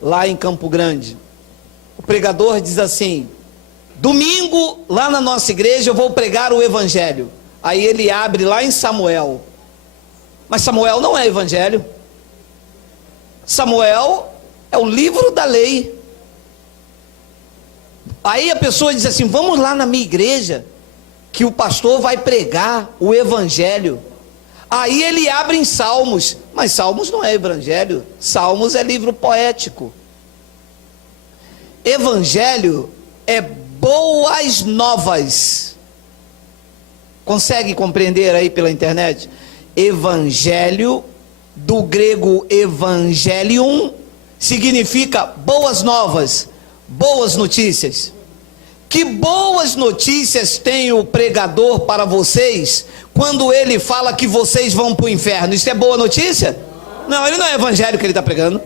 lá em Campo Grande. O pregador diz assim: domingo, lá na nossa igreja, eu vou pregar o evangelho. Aí ele abre lá em Samuel. Mas Samuel não é evangelho. Samuel é o livro da lei. Aí a pessoa diz assim: vamos lá na minha igreja, que o pastor vai pregar o evangelho. Aí ele abre em Salmos. Mas Salmos não é evangelho. Salmos é livro poético. Evangelho é boas novas. Consegue compreender aí pela internet? Evangelho, do grego evangelium, significa boas novas, boas notícias. Que boas notícias tem o pregador para vocês quando ele fala que vocês vão para o inferno? Isso é boa notícia? Não, ele não é evangelho que ele está pregando.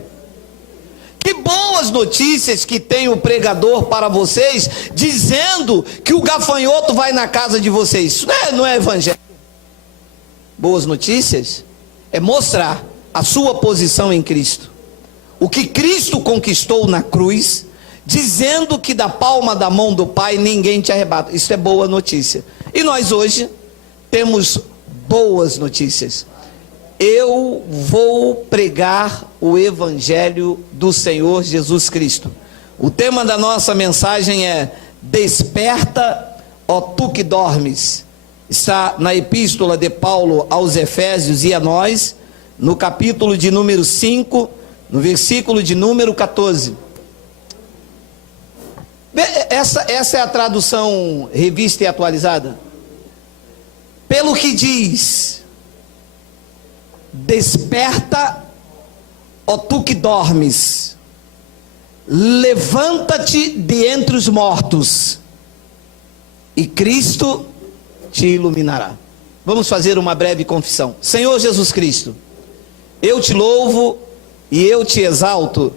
Que boas notícias que tem o pregador para vocês, dizendo que o gafanhoto vai na casa de vocês? Isso não é evangelho. Boas notícias é mostrar a sua posição em Cristo, o que Cristo conquistou na cruz, dizendo que da palma da mão do Pai ninguém te arrebata. Isso é boa notícia. E nós hoje temos boas notícias. Eu vou pregar o evangelho do Senhor Jesus Cristo. O tema da nossa mensagem é: desperta, ó tu que dormes. Está na epístola de Paulo aos Efésios e a nós, no capítulo de número 5, no versículo de número 14. Essa é a tradução revista e atualizada. Pelo que diz: desperta, ó tu que dormes, levanta-te de entre os mortos, e Cristo te iluminará. Vamos fazer uma breve confissão. Senhor Jesus Cristo, eu te louvo e eu te exalto,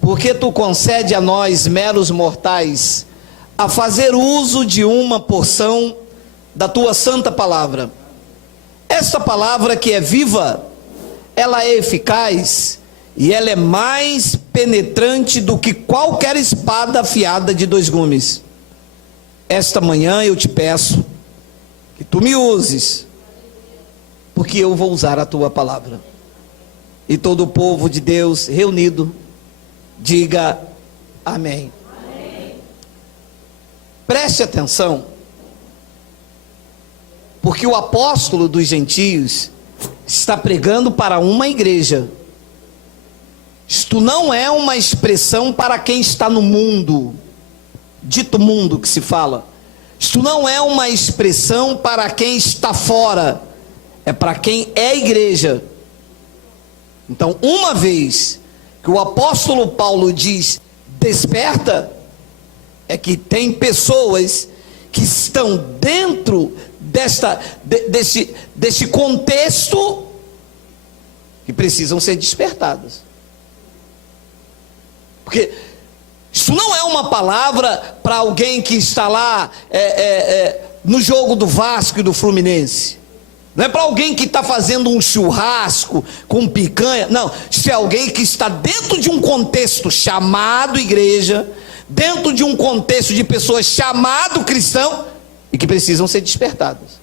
porque tu concede a nós, meros mortais, a fazer uso de uma porção da tua santa palavra. Esta palavra que é viva, ela é eficaz e ela é mais penetrante do que qualquer espada afiada de 2 gumes. Esta manhã eu te peço que tu me uses, porque eu vou usar a tua palavra. E todo o povo de Deus reunido diga amém. Amém. Preste atenção, porque o apóstolo dos gentios está pregando para uma igreja. Isto não é uma expressão para quem está no mundo, dito mundo que se fala. Isto não é uma expressão para quem está fora, é para quem é igreja. Então, uma vez que o apóstolo Paulo diz desperta, é que tem pessoas que estão dentro desse contexto que precisam ser despertadas. Porque isso não é uma palavra para alguém que está lá no jogo do Vasco e do Fluminense. Não é para alguém que está fazendo um churrasco com picanha. Não, isso é alguém que está dentro de um contexto chamado igreja, dentro de um contexto de pessoas chamado cristão, e que precisam ser despertadas.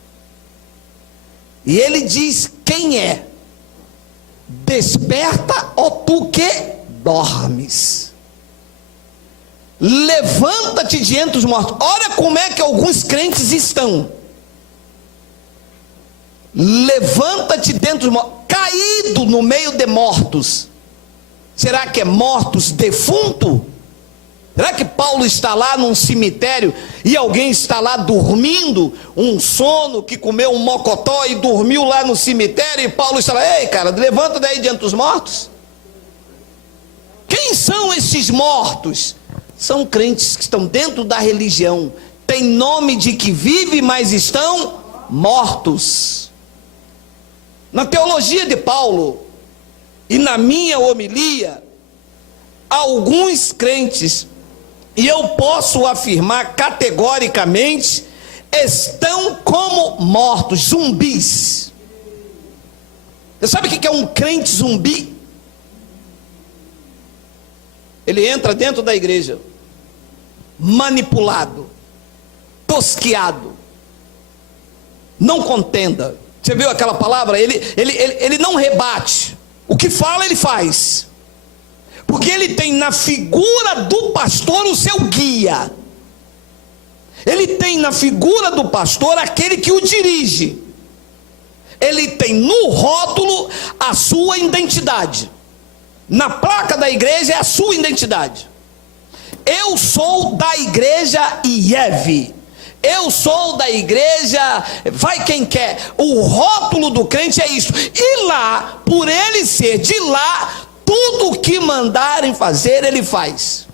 E ele diz quem é: desperta, ó tu que dormes, levanta-te de entre os mortos. Olha como é que alguns crentes estão: levanta-te dentre os mortos, caído no meio de mortos. Será que é mortos defunto? Será que Paulo está lá num cemitério e alguém está lá dormindo, um sono, que comeu um mocotó e dormiu lá no cemitério, e Paulo está lá: ei cara, levanta daí diante dos mortos? Quem são esses mortos? São crentes que estão dentro da religião, tem nome de que vive, mas estão mortos. Na teologia de Paulo e na minha homilia, alguns crentes, e eu posso afirmar categoricamente, estão como mortos, zumbis. Você sabe o que é um crente zumbi? ele entra dentro da igreja, manipulado, tosqueado, não contenda. Você viu aquela palavra? Ele não rebate, o que fala ele faz, porque ele tem na figura do pastor o seu guia, ele tem na figura do pastor aquele que o dirige, ele tem no rótulo a sua identidade, na placa da igreja é a sua identidade. Eu sou da igreja IEV, eu sou da igreja vai quem quer. O rótulo do crente é isso, e lá, por ele ser de lá, tudo o que mandarem fazer ele faz.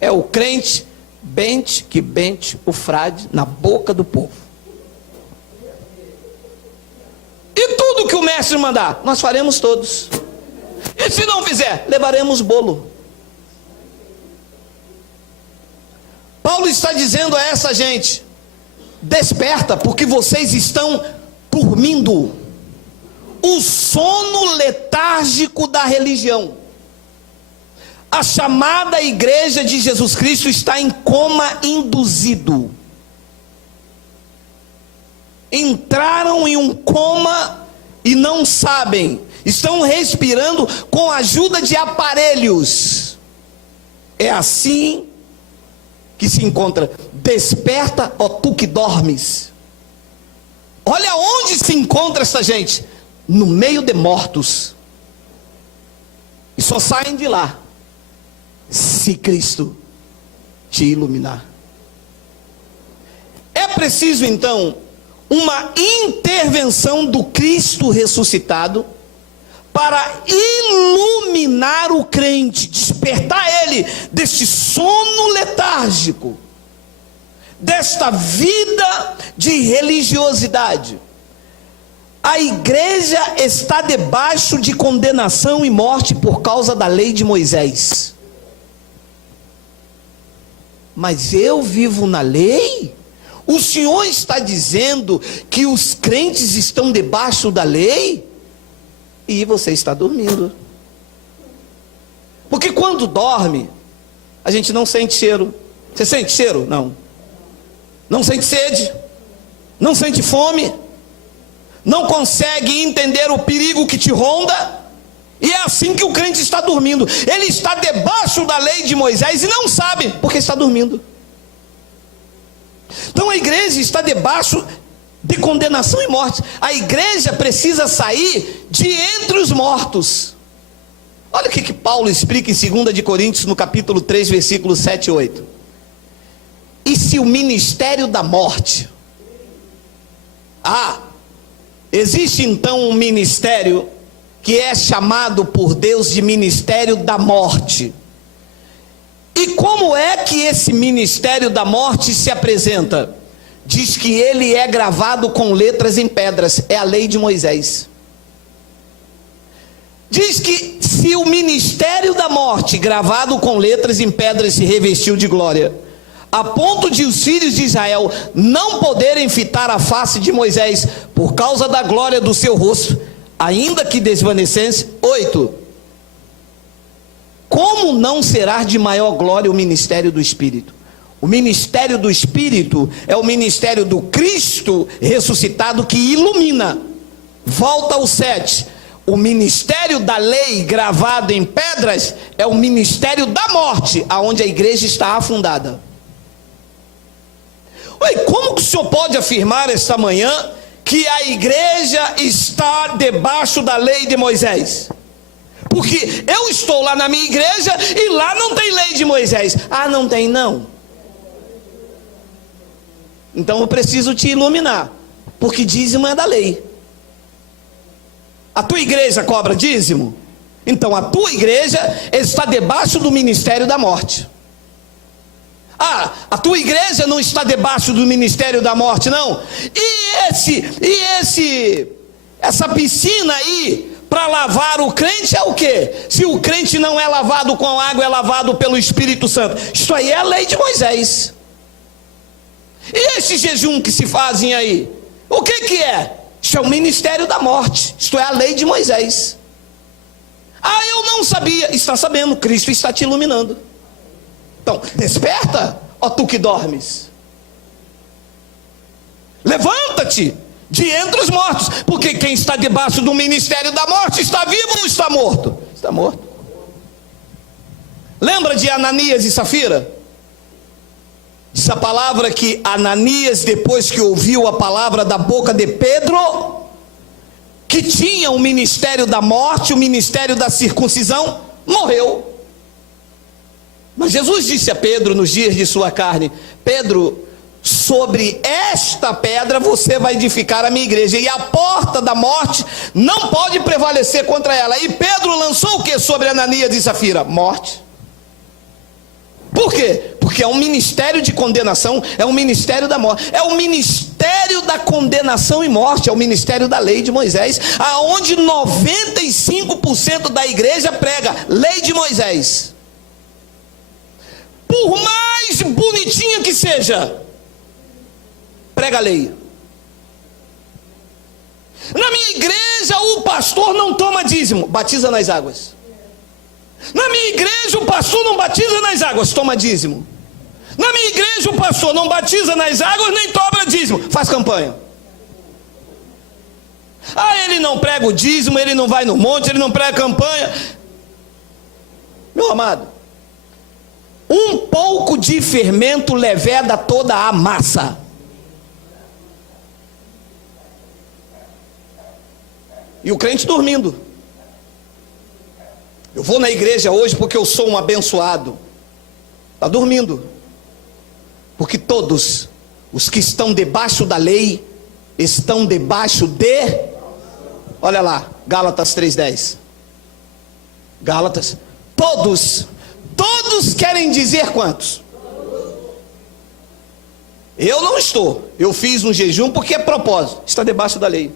É o crente bente que bente o frade na boca do povo. E tudo que o mestre mandar, nós faremos todos. E se não fizer, levaremos bolo. Paulo está dizendo a essa gente: desperta, porque vocês estão dormindo. O sono letárgico da religião. A chamada igreja de Jesus Cristo está em coma induzido. Entraram em um coma e não sabem. Estão respirando com a ajuda de aparelhos. É assim que se encontra. Desperta, ó tu que dormes. Olha onde se encontra essa gente: no meio de mortos. E só saem de lá se Cristo te iluminar. É preciso então uma intervenção do Cristo ressuscitado para iluminar o crente, despertar ele deste sono letárgico, desta vida de religiosidade. A igreja está debaixo de condenação e morte por causa da lei de Moisés. Mas eu vivo na lei? O Senhor está dizendo que os crentes estão debaixo da lei? E você está dormindo. Porque quando dorme, a gente não sente cheiro. Você sente cheiro? Não. Não sente sede? Não sente fome? Não consegue entender o perigo que te ronda? E é assim que o crente está dormindo. Ele está debaixo da lei de Moisés e não sabe, porque está dormindo. Então a igreja está debaixo de condenação e morte. A igreja precisa sair de entre os mortos. Olha o que Paulo explica em 2 de Coríntios, no capítulo 3, versículos 7 e 8. E se o ministério da morte... existe então um ministério que é chamado por Deus de ministério da morte. E como é que esse ministério da morte se apresenta? Diz que ele é gravado com letras em pedras, é a lei de Moisés. Diz que se o ministério da morte, gravado com letras em pedras, se revestiu de glória, a ponto de os filhos de Israel não poderem fitar a face de Moisés, por causa da glória do seu rosto, ainda que desvanecesse. 8. Como não será de maior glória o ministério do Espírito? O ministério do Espírito é o ministério do Cristo ressuscitado que ilumina. Volta ao 7. O ministério da lei gravado em pedras é o ministério da morte, aonde a igreja está afundada. Como que o senhor pode afirmar esta manhã que a igreja está debaixo da lei de Moisés? Porque eu estou lá na minha igreja e lá não tem lei de Moisés. Não tem não. Então eu preciso te iluminar, porque dízimo é da lei. A tua igreja cobra dízimo? Então a tua igreja está debaixo do ministério da morte. A tua igreja não está debaixo do ministério da morte, não? Essa piscina aí para lavar o crente é o quê? Se o crente não é lavado com água, é lavado pelo Espírito Santo. Isto aí é a lei de Moisés. E esse jejum que se fazem aí, o que é? Isto é o ministério da morte, isto é a lei de Moisés. Ah, eu não sabia. Está sabendo, Cristo está te iluminando. Então, desperta, ó tu que dormes. Levanta-te de entre os mortos, porque quem está debaixo do ministério da morte está vivo ou está morto? Está morto. Lembra de Ananias e Safira? Diz a palavra que Ananias, depois que ouviu a palavra da boca de Pedro, que tinha o ministério da morte, o ministério da circuncisão, morreu. Mas Jesus disse a Pedro nos dias de sua carne: Pedro, sobre esta pedra você vai edificar a minha igreja, e a porta da morte não pode prevalecer contra ela. E Pedro lançou o que sobre Ananias e Safira? Morte. Por quê? Porque é um ministério de condenação, é um ministério da morte, é o ministério da condenação e morte, é o ministério da lei de Moisés, aonde 95% da igreja prega lei de Moisés. Por mais bonitinha que seja, prega a lei. Na minha igreja o pastor não toma dízimo, batiza nas águas. Na minha igreja o pastor não batiza nas águas, toma dízimo. Na minha igreja o pastor não batiza nas águas, nem toma dízimo, faz campanha. Ah, ele não prega o dízimo, ele não vai no monte, ele não prega campanha. Meu amado, um pouco de fermento leveda toda a massa. E o crente dormindo. Eu vou na igreja hoje porque eu sou um abençoado. Está dormindo. Porque todos os que estão debaixo da lei estão debaixo de... Olha lá, Gálatas 3:10. Gálatas. Todos querem dizer quantos? Eu não estou. Eu fiz um jejum porque é propósito. Está debaixo da lei.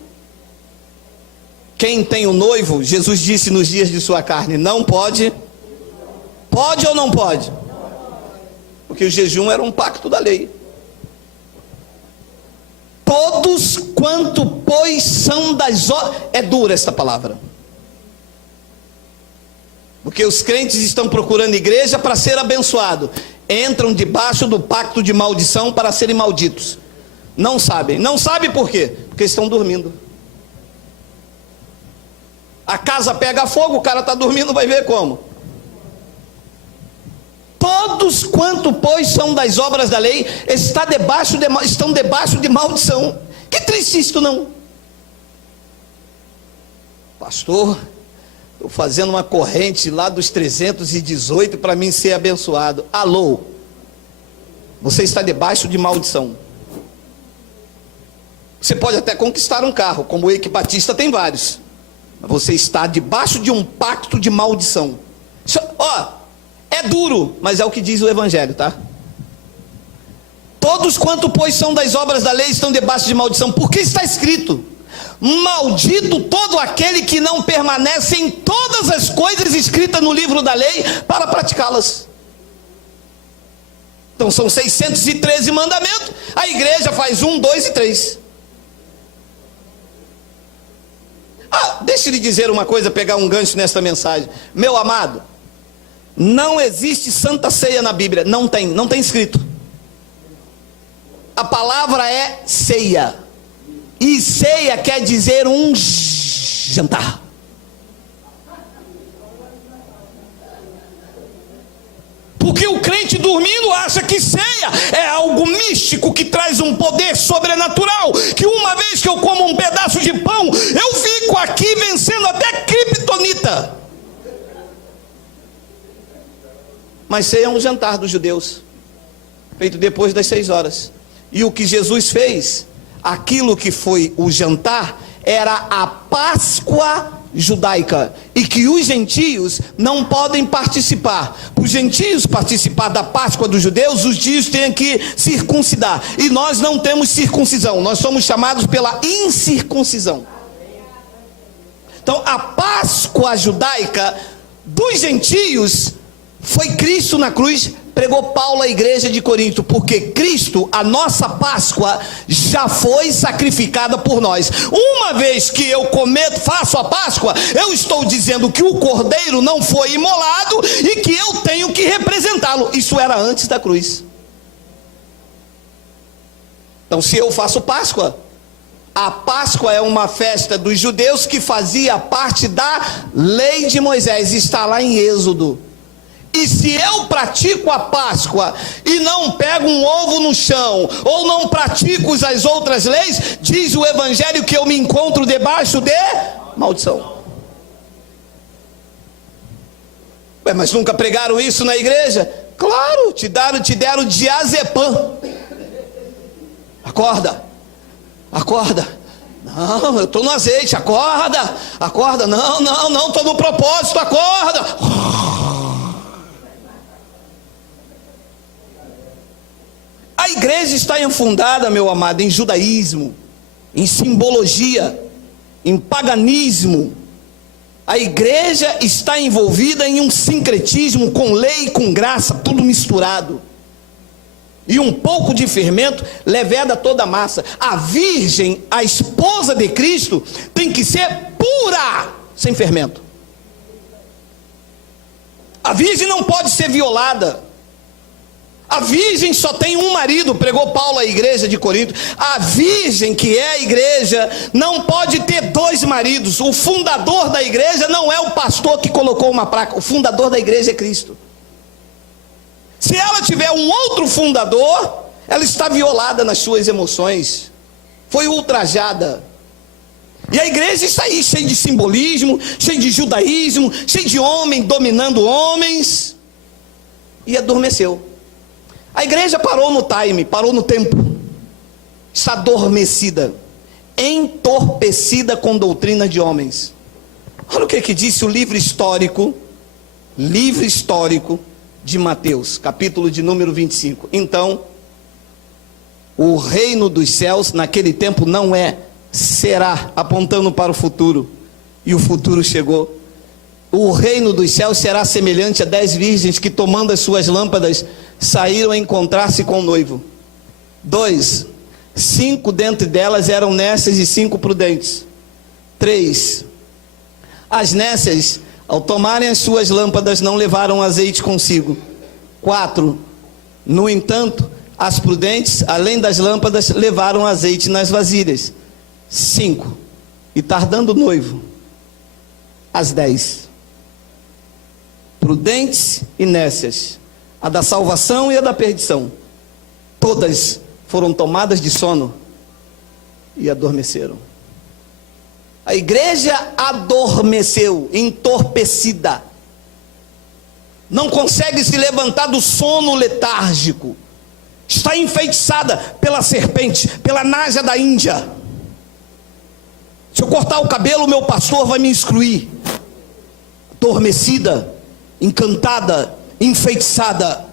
Quem tem o noivo, Jesus disse nos dias de sua carne, não pode. Pode ou não pode? Porque o jejum era um pacto da lei. Todos quanto pois são das... É dura esta palavra. Porque os crentes estão procurando igreja para ser abençoado. Entram debaixo do pacto de maldição para serem malditos. Não sabem. Não sabem por quê? Porque estão dormindo. A casa pega fogo, o cara está dormindo, vai ver como. Todos quanto pois são das obras da lei estão debaixo de maldição. Que triste isto, não? Pastor, estou fazendo uma corrente lá dos 318 para mim ser abençoado. Alô, você está debaixo de maldição. Você pode até conquistar um carro, como o Eike Batista tem vários. Você está debaixo de um pacto de maldição. Isso, ó, é duro, mas é o que diz o Evangelho, tá? Todos quanto pois são das obras da lei estão debaixo de maldição, porque está escrito: maldito todo aquele que não permanece em todas as coisas escritas no livro da lei para praticá-las. Então são 613 mandamentos, a igreja faz 1, 2 e 3. Deixa eu lhe dizer uma coisa, pegar um gancho nesta mensagem. Meu amado, não existe santa ceia na Bíblia. Não tem escrito. A palavra é ceia. E ceia quer dizer um jantar. Porque o crente dormindo acha que ceia é algo místico, que traz um poder sobrenatural, que uma vez que eu como um pedaço de pão, eu fico aqui vencendo até criptonita. Mas ceia é um jantar dos judeus, feito depois das 6 horas. E o que Jesus fez, aquilo que foi o jantar, era a Páscoa judaica, e que os gentios não podem participar. Os gentios participar da Páscoa dos judeus, os gentios têm que circuncidar, e nós não temos circuncisão, nós somos chamados pela incircuncisão. Então a Páscoa judaica dos gentios foi Cristo na cruz pregou Paulo à igreja de Corinto? Porque Cristo, a nossa Páscoa, já foi sacrificada por nós. Uma vez que eu faço a Páscoa, eu estou dizendo que o cordeiro não foi imolado e que eu tenho que representá-lo. Isso era antes da cruz. Então, se eu faço Páscoa, a Páscoa é uma festa dos judeus que fazia parte da lei de Moisés, está lá em Êxodo. E se eu pratico a Páscoa e não pego um ovo no chão, ou não pratico as outras leis, diz o Evangelho que eu me encontro debaixo de maldição. Ué, mas nunca pregaram isso na igreja? Claro, te deram diazepam. Acorda. Não, eu estou no azeite. Acorda. Não, estou no propósito. Acorda. A igreja está enfundada, meu amado, em judaísmo, em simbologia, em paganismo. A igreja está envolvida em um sincretismo com lei e com graça, tudo misturado. E um pouco de fermento leveda toda a massa. A virgem, a esposa de Cristo, tem que ser pura, sem fermento. A virgem não pode ser violada. A virgem só tem um marido, pregou Paulo à igreja de Corinto. A virgem, que é a igreja, não pode ter dois maridos. O fundador da igreja não é o pastor que colocou uma placa. O fundador da igreja é Cristo. Se ela tiver um outro fundador, ela está violada nas suas emoções, foi ultrajada. E a igreja está aí, cheia de simbolismo, cheia de judaísmo, cheia de homem dominando homens, e adormeceu. A igreja parou no time, parou no tempo, está adormecida, entorpecida com doutrina de homens. Olha o que disse o livro histórico de Mateus, capítulo de número 25. Então, o reino dos céus naquele tempo não será, apontando para o futuro, e o futuro chegou. O reino dos céus será semelhante a 10 virgens que, tomando as suas lâmpadas, saíram a encontrar-se com o noivo. 2, 5 dentre delas eram nécias e 5 prudentes. 3, as nécias, ao tomarem as suas lâmpadas, não levaram azeite consigo. 4, no entanto, as prudentes, além das lâmpadas, levaram azeite nas vasilhas. 5, e tardando o noivo, as 10, prudentes e nécias, a da salvação e a da perdição, todas foram tomadas de sono e adormeceram. A igreja adormeceu, entorpecida, não consegue se levantar do sono letárgico, está enfeitiçada pela serpente, pela naja da Índia. Se eu cortar o cabelo, meu pastor vai me excluir. Adormecida, encantada, enfeitiçada,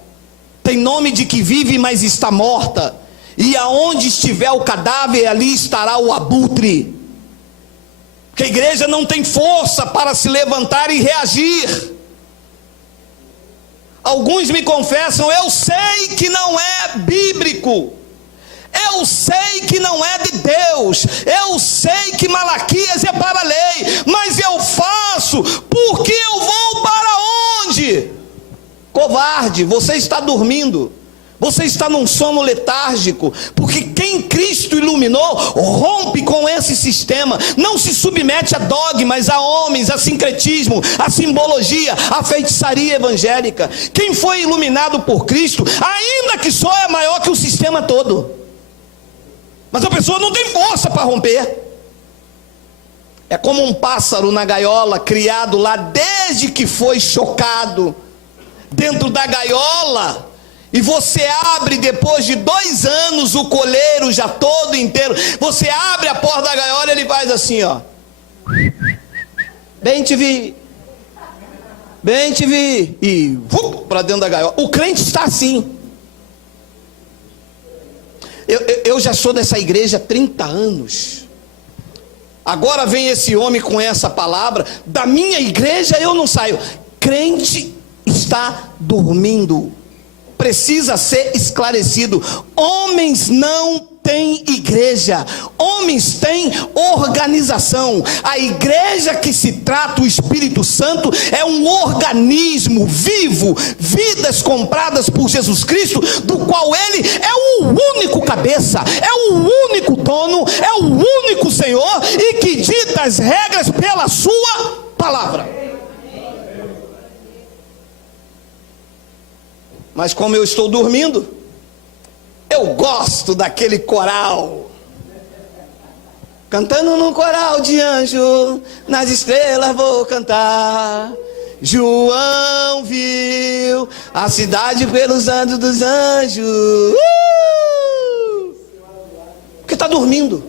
tem nome de que vive, mas está morta, e aonde estiver o cadáver, ali estará o abutre. Que a igreja não tem força para se levantar e reagir. Alguns me confessam: eu sei que não é bíblico, eu sei que não é de Deus, eu sei que Malaquias é para a lei, mas eu faço porque eu vou para onde? Covarde, você está dormindo, você está num sono letárgico, porque quem Cristo iluminou rompe com esse sistema, não se submete a dogmas, a homens, a sincretismo, a simbologia, a feitiçaria evangélica. Quem foi iluminado por Cristo, ainda que só é maior que o sistema todo, mas a pessoa não tem força para romper. É como um pássaro na gaiola, criado lá desde que foi chocado, dentro da gaiola, e você abre depois de 2 anos o colheiro já todo inteiro, você abre a porta da gaiola e ele faz assim, ó, bem te vi, e para dentro da gaiola. O crente está assim. Eu já sou dessa igreja há 30 anos, agora vem esse homem com essa palavra, da minha igreja eu não saio. Crente está dormindo, precisa ser esclarecido. Homens não têm igreja, homens têm organização. A igreja que se trata o Espírito Santo é um organismo vivo, vidas compradas por Jesus Cristo, do qual ele é o único cabeça, é o único dono, é o único Senhor, e que dita as regras pela sua palavra. Mas como eu estou dormindo, eu gosto daquele coral, cantando num coral de anjo, nas estrelas vou cantar. João viu a cidade pelos anjos dos anjos, porque está dormindo.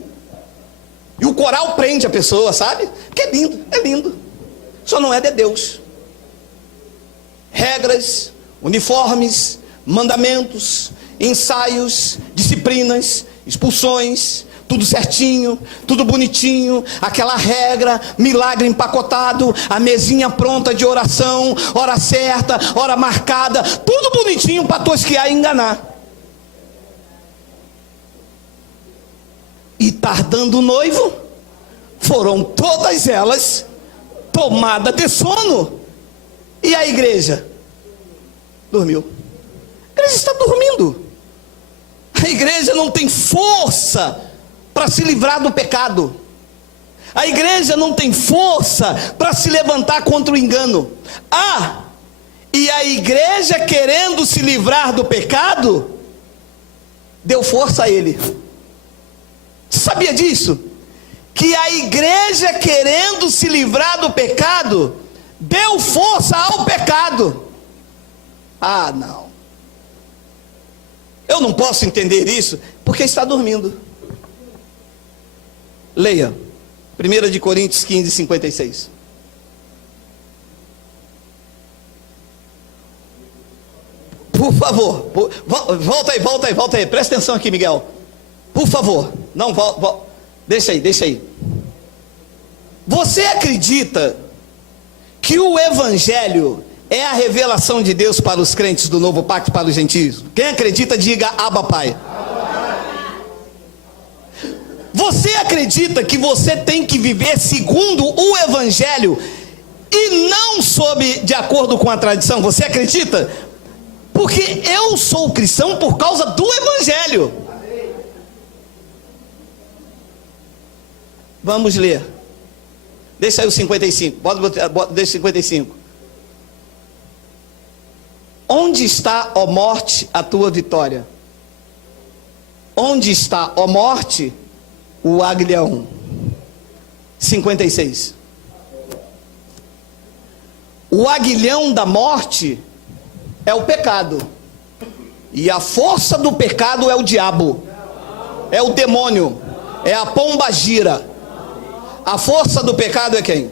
E o coral prende a pessoa, sabe? Porque é lindo, só não é de Deus. Regras, uniformes, mandamentos, ensaios, disciplinas, expulsões, tudo certinho, tudo bonitinho, aquela regra, milagre empacotado, a mesinha pronta de oração, hora certa, hora marcada, tudo bonitinho para tosquear e enganar. E tardando o noivo, foram todas elas tomadas de sono. E a igreja? Dormiu. A igreja está dormindo. A igreja não tem força para se livrar do pecado. A igreja não tem força para se levantar contra o engano. E a igreja, querendo se livrar do pecado, deu força a ele. Você sabia disso? Que a igreja, querendo se livrar do pecado, deu força ao pecado. Não. Eu não posso entender isso, porque está dormindo. Leia 1 de Coríntios 15, 56. Por favor, volta aí, presta atenção aqui, Miguel. Por favor, não, deixa aí. Você acredita que o Evangelho é a revelação de Deus para os crentes do novo pacto, para os gentios? Quem acredita, diga Abba Pai. Você acredita que você tem que viver segundo o Evangelho e não de acordo com a tradição? Você acredita? Porque eu sou cristão por causa do Evangelho. Vamos ler. Deixa aí o 55. Deixa 55. Onde está, ó morte, a tua vitória? Onde está, ó morte, o aguilhão? 56. O aguilhão da morte é o pecado. E a força do pecado é o diabo. É o demônio. É a pombagira. A força do pecado é quem?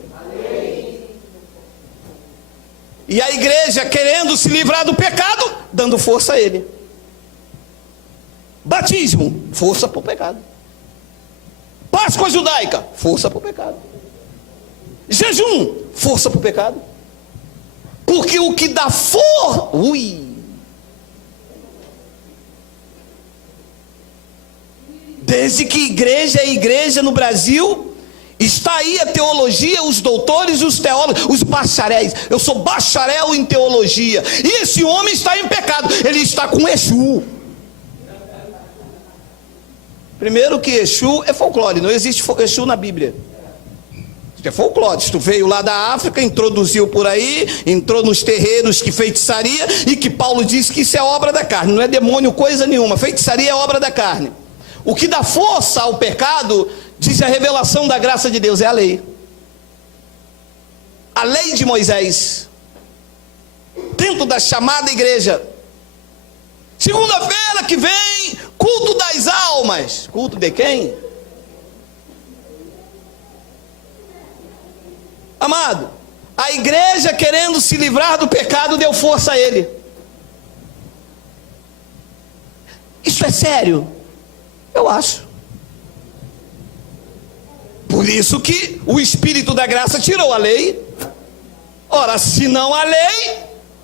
E a igreja, querendo se livrar do pecado, dando força a ele. Batismo, força para o pecado. Páscoa judaica, força para o pecado. Jejum, força para o pecado. Porque o que dá força... Desde que igreja é igreja no Brasil... Está aí a teologia, os doutores, os teólogos, os bacharéis. Eu sou bacharel em teologia. E esse homem está em pecado. Ele está com Exu. Primeiro que Exu é folclore. Não existe Exu na Bíblia. Isso é folclore. Isso veio lá da África, introduziu por aí, entrou nos terreiros que feitiçaria, e que Paulo diz que isso é obra da carne. Não é demônio coisa nenhuma. Feitiçaria é obra da carne. O que dá força ao pecado... Diz a revelação da graça de Deus, é a lei. A lei de Moisés. Dentro da chamada igreja. Segunda-feira que vem, culto das almas. Culto de quem? Amado, a igreja, querendo se livrar do pecado, deu força a ele. Isso é sério? Eu acho. Por isso que o Espírito da graça tirou a lei. Ora, se não há lei,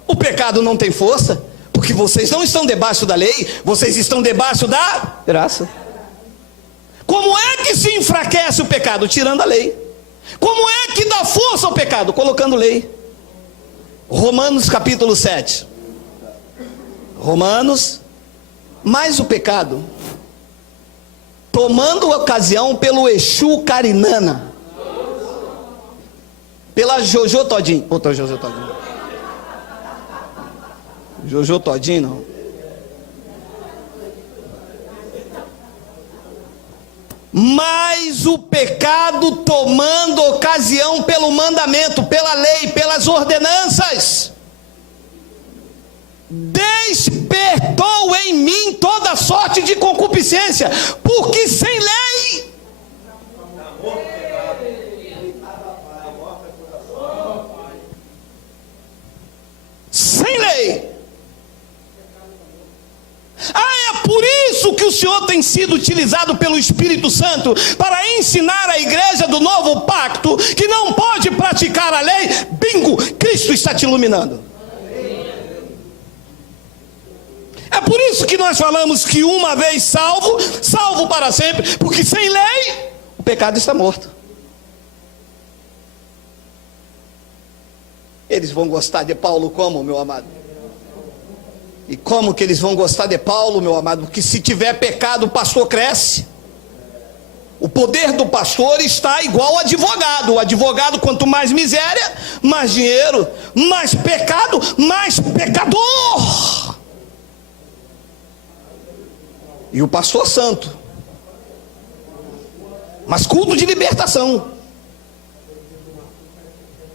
o pecado não tem força. Porque vocês não estão debaixo da lei, vocês estão debaixo da graça. Como é que se enfraquece o pecado? Tirando a lei. Como é que dá força ao pecado? Colocando lei. Romanos capítulo 7. Romanos, mais o pecado, tomando ocasião pelo Exu Carinana, pela Jojo Todinho. Outra Jojo Todinho. Jojo Todinho não. Mas o pecado tomando ocasião pelo mandamento, pela lei, pelas ordenanças, despertou em mim toda sorte de concupiscência, porque sem lei é por isso que o Senhor tem sido utilizado pelo Espírito Santo para ensinar a igreja do novo pacto que não pode praticar a lei. Bingo, Cristo está te iluminando. É por isso que nós falamos que uma vez salvo, salvo para sempre, porque sem lei o pecado está morto. Eles vão gostar de Paulo como, meu amado? E como que eles vão gostar de Paulo, meu amado? Porque se tiver pecado, o pastor cresce. O poder do pastor está igual ao advogado. O advogado, quanto mais miséria, mais dinheiro. Mais pecado, mais pecador. E o pastor santo. Mas culto de libertação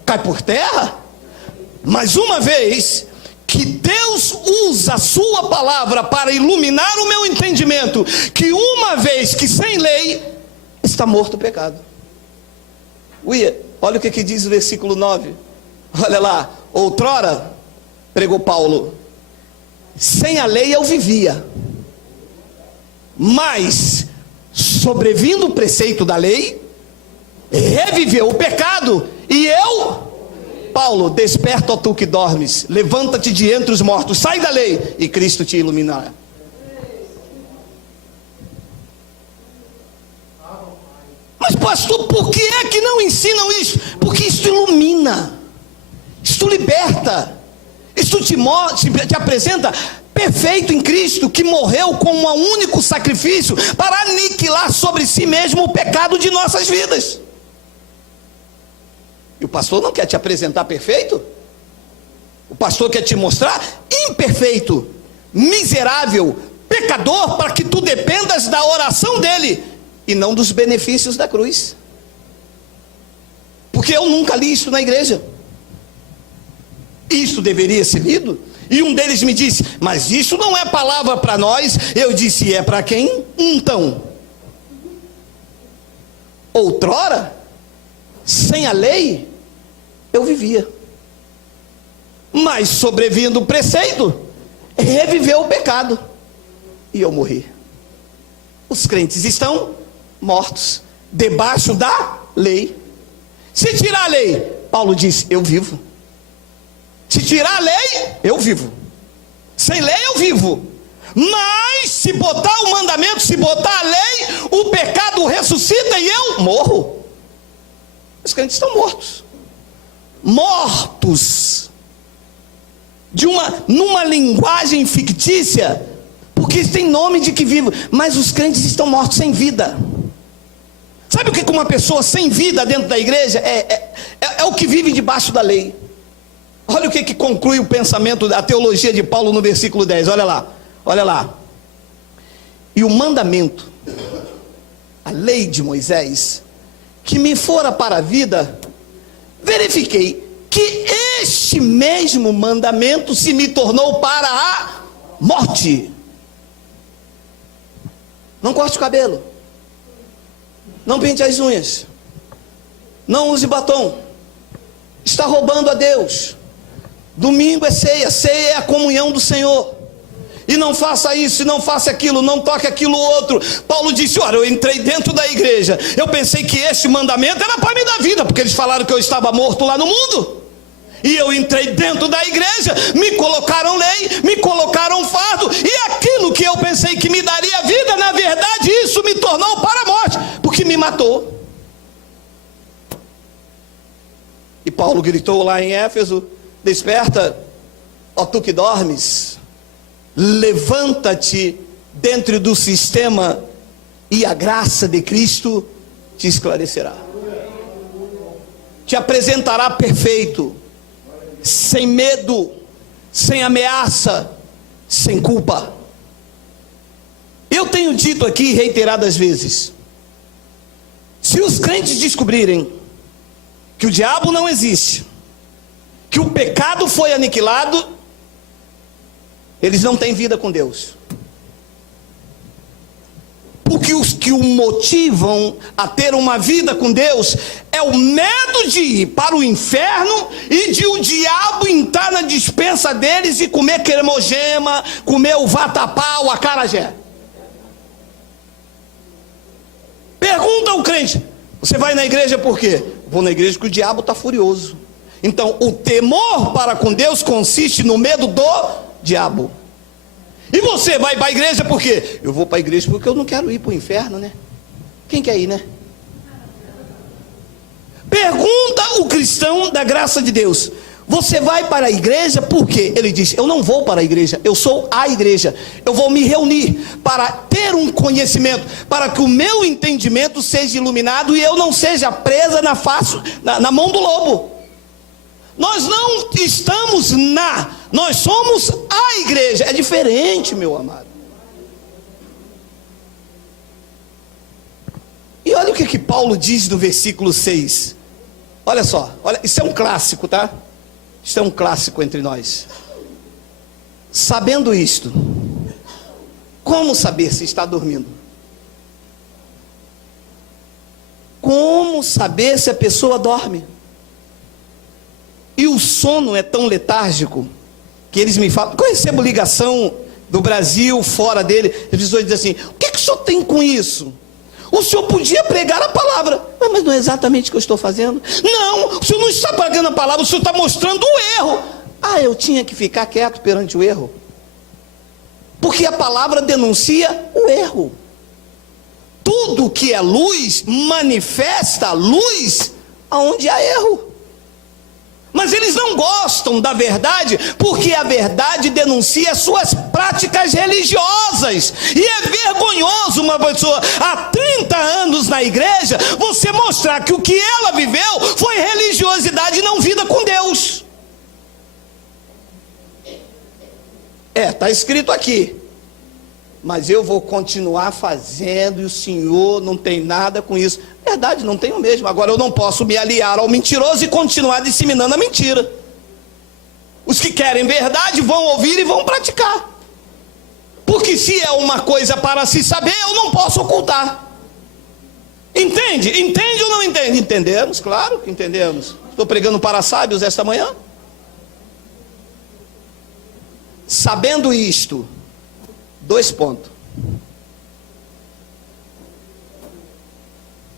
cai por terra. Mas uma vez que Deus usa a sua palavra para iluminar o meu entendimento, que uma vez que sem lei está morto o pecado. Olha o que diz o versículo 9. Olha lá, outrora, pregou Paulo, sem a lei eu vivia, mas sobrevindo o preceito da lei, reviveu o pecado, e eu, Paulo, desperta, ó tu que dormes, levanta-te de entre os mortos, sai da lei, e Cristo te iluminará. Mas pastor, por que é que não ensinam isso? Porque isto ilumina, isto liberta, isto te apresenta perfeito em Cristo, que morreu com um único sacrifício para aniquilar sobre si mesmo o pecado de nossas vidas. E o pastor não quer te apresentar perfeito? O pastor quer te mostrar imperfeito, miserável, pecador, para que tu dependas da oração dele e não dos benefícios da cruz. Porque eu nunca li isso na igreja. Isso deveria ser lido. E um deles me disse, mas isso não é palavra para nós. Eu disse, é para quem? Então, outrora, sem a lei, eu vivia, mas sobrevindo o preceito, reviveu o pecado, e eu morri. Os crentes estão mortos, debaixo da lei. Se tirar a lei, Paulo disse, eu vivo. Se tirar a lei, eu vivo. Sem lei eu vivo. Mas se botar o mandamento, se botar a lei, o pecado ressuscita e eu morro. Os crentes estão mortos. Mortos. Numa linguagem fictícia, porque tem nome de que vivo, mas os crentes estão mortos sem vida. Sabe o que uma pessoa sem vida dentro da igreja é o que vive debaixo da lei. Olha o que conclui o pensamento da teologia de Paulo no versículo 10, olha lá. E o mandamento, a lei de Moisés, que me fora para a vida, verifiquei que este mesmo mandamento se me tornou para a morte. Não corte o cabelo, não pinte as unhas, não use batom, está roubando a Deus. Domingo é ceia, ceia é a comunhão do Senhor. E não faça isso, e não faça aquilo, não toque aquilo outro. Paulo disse, olha, eu entrei dentro da igreja, eu pensei que este mandamento era para me dar vida, porque eles falaram que eu estava morto lá no mundo. E eu entrei dentro da igreja, me colocaram lei, me colocaram fardo, e aquilo que eu pensei que me daria vida, na verdade isso me tornou para a morte, porque me matou. E Paulo gritou lá em Éfeso: desperta, ó tu que dormes, levanta-te dentro do sistema, e a graça de Cristo te esclarecerá, te apresentará perfeito, sem medo, sem ameaça, sem culpa. Eu tenho dito aqui reiteradas vezes: se os crentes descobrirem que o diabo não existe, que o pecado foi aniquilado, eles não têm vida com Deus. Porque os que o motivam a ter uma vida com Deus é o medo de ir para o inferno e de o diabo entrar na despensa deles e comer cremogema, comer o vatapá, o acarajé. Pergunta ao crente: você vai na igreja por quê? Vou na igreja porque o diabo está furioso. Então o temor para com Deus consiste no medo do diabo. E você vai para a igreja por quê? Eu vou para a igreja porque eu não quero ir para o inferno, né? Quem quer ir, né? Pergunta o cristão da graça de Deus: você vai para a igreja por quê? Ele diz: eu não vou para a igreja, eu sou a igreja. Eu vou me reunir para ter um conhecimento, para que o meu entendimento seja iluminado e eu não seja presa na mão do lobo. Nós não estamos nós somos a igreja. É diferente, meu amado. E olha o que Paulo diz no versículo 6. Olha só, isso é um clássico, tá? Isso é um clássico entre nós. Sabendo isto, como saber se está dormindo? Como saber se a pessoa dorme? E o sono é tão letárgico que eles me falam, eu recebo ligação do Brasil, fora dele, as pessoas dizem assim: o que o senhor tem com isso? O senhor podia pregar a palavra. Mas não é exatamente o que eu estou fazendo. Não, o senhor não está pregando a palavra, o senhor está mostrando o erro. Eu tinha que ficar quieto perante o erro, porque a palavra denuncia o erro. Tudo que é luz manifesta a luz aonde há erro. Mas eles não gostam da verdade, porque a verdade denuncia suas práticas religiosas. E é vergonhoso uma pessoa há 30 anos na igreja, você mostrar que o que ela viveu foi religiosidade e não vida com Deus. Está escrito aqui, mas eu vou continuar fazendo e o senhor não tem nada com isso. Verdade, não tenho mesmo. Agora eu não posso me aliar ao mentiroso e continuar disseminando a mentira. Os que querem verdade vão ouvir e vão praticar. Porque se é uma coisa para se saber, eu não posso ocultar. Entende? Entende ou não entende? Entendemos, claro que entendemos. Estou pregando para sábios esta manhã. Sabendo isto, 2 pontos.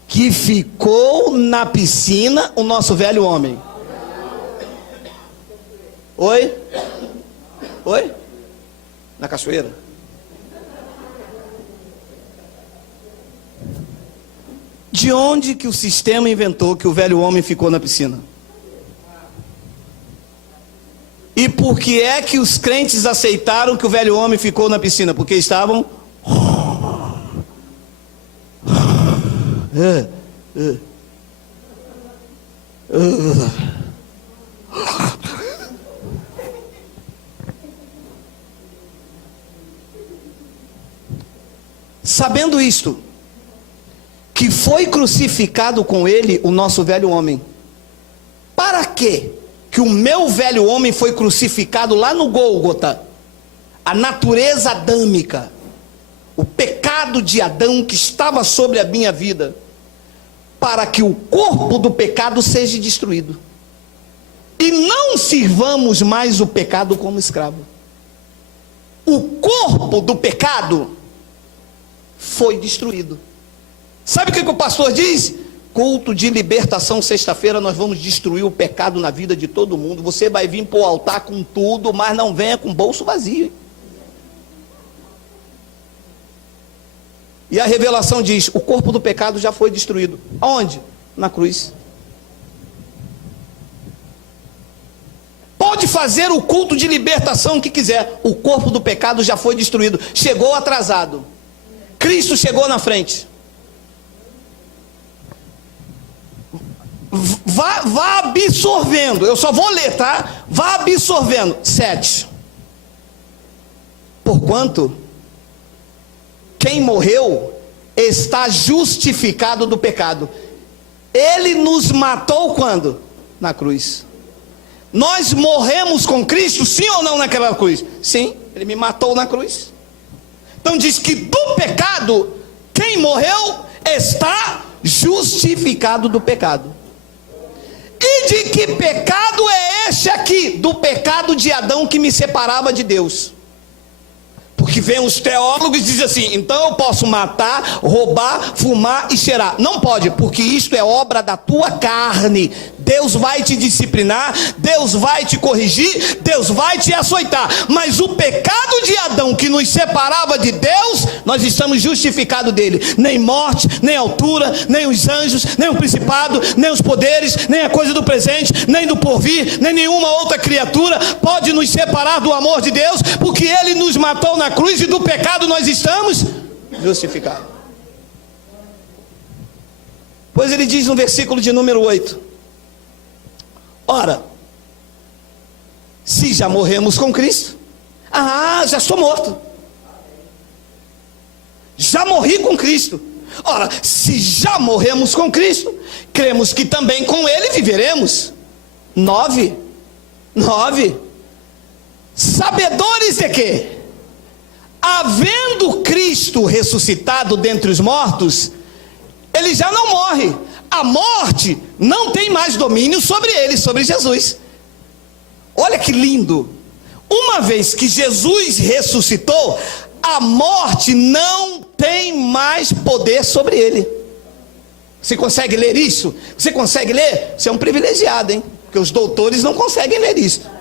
Que ficou na piscina o nosso velho homem. Oi? Oi? Na cachoeira? De onde que o sistema inventou que o velho homem ficou na piscina? E por que é que os crentes aceitaram que o velho homem ficou na piscina? Porque estavam... Sabendo isto, que foi crucificado com ele o nosso velho homem. Para quê? Que o meu velho homem foi crucificado lá no Gólgota, a natureza adâmica, o pecado de Adão que estava sobre a minha vida, para que o corpo do pecado seja destruído, e não sirvamos mais o pecado como escravo. O corpo do pecado foi destruído. Sabe o que o pastor diz? Culto de libertação, sexta-feira nós vamos destruir o pecado na vida de todo mundo. Você vai vir para o altar com tudo, mas não venha com o bolso vazio. E a revelação diz, o corpo do pecado já foi destruído. Aonde? Na cruz. Pode fazer o culto de libertação que quiser, o corpo do pecado já foi destruído. Chegou atrasado. Cristo chegou na frente. Vá absorvendo, eu só vou ler, tá? Vá absorvendo. 7. Porquanto quem morreu está justificado do pecado. Ele nos matou quando? Na cruz. Nós morremos com Cristo, sim ou não, naquela cruz? Sim, ele me matou na cruz. Então diz que do pecado, quem morreu está justificado do pecado. E de que pecado é este aqui? Do pecado de Adão que me separava de Deus. Porque vem os teólogos e dizem assim, então eu posso matar, roubar, fumar e cheirar. Não pode, porque isto é obra da tua carne. Deus vai te disciplinar, Deus vai te corrigir, Deus vai te açoitar. Mas o pecado de Adão que nos separava de Deus, nós estamos justificados dele. Nem morte, nem altura, nem os anjos, nem o principado, nem os poderes, nem a coisa do presente, nem do porvir, nem nenhuma outra criatura pode nos separar do amor de Deus, porque ele nos matou na cruz e do pecado nós estamos justificados. Pois ele diz no versículo de número 8: ora, se já morremos com Cristo, já estou morto, já morri com Cristo. Ora, se já morremos com Cristo, cremos que também com ele viveremos. 9, sabedores de quê? Havendo Cristo ressuscitado dentre os mortos, ele já não morre. A morte não tem mais domínio sobre ele, sobre Jesus. Olha que lindo. Uma vez que Jesus ressuscitou, a morte não tem mais poder sobre ele. Você consegue ler isso? Você consegue ler? Você é um privilegiado, hein? Porque os doutores não conseguem ler isso.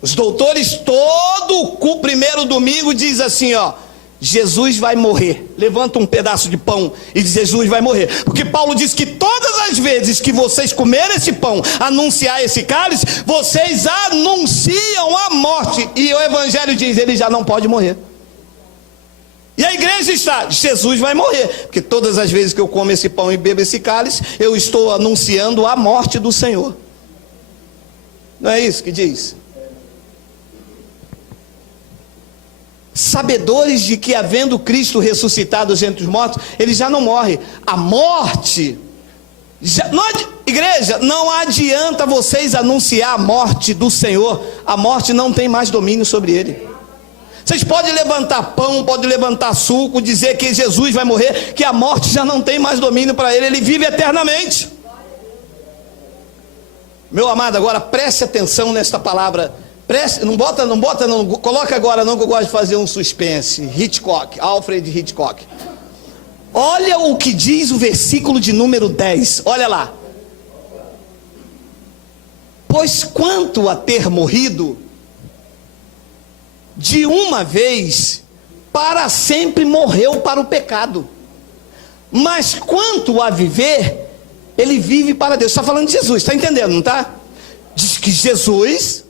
Os doutores todo o primeiro domingo diz assim, ó, Jesus vai morrer. Levanta um pedaço de pão e diz, Jesus vai morrer. Porque Paulo diz que todas as vezes que vocês comerem esse pão, anunciar esse cálice, vocês anunciam a morte. E o evangelho diz, ele já não pode morrer. E a igreja está, Jesus vai morrer. Porque todas as vezes que eu como esse pão e bebo esse cálice, eu estou anunciando a morte do Senhor. Não é isso que diz? Sabedores de que, havendo Cristo ressuscitado entre os mortos, ele já não morre. A morte, igreja, não adianta vocês anunciar a morte do Senhor. A morte não tem mais domínio sobre ele. Vocês podem levantar pão, podem levantar suco, dizer que Jesus vai morrer, que a morte já não tem mais domínio para ele. Ele vive eternamente. Meu amado, agora preste atenção nesta palavra. Não coloca agora não, que eu gosto de fazer um suspense. Hitchcock, Alfred Hitchcock. Olha o que diz o versículo de número 10, olha lá. Pois quanto a ter morrido, de uma vez, para sempre morreu para o pecado. Mas quanto a viver, ele vive para Deus. Está falando de Jesus, está entendendo, não está? Diz que Jesus...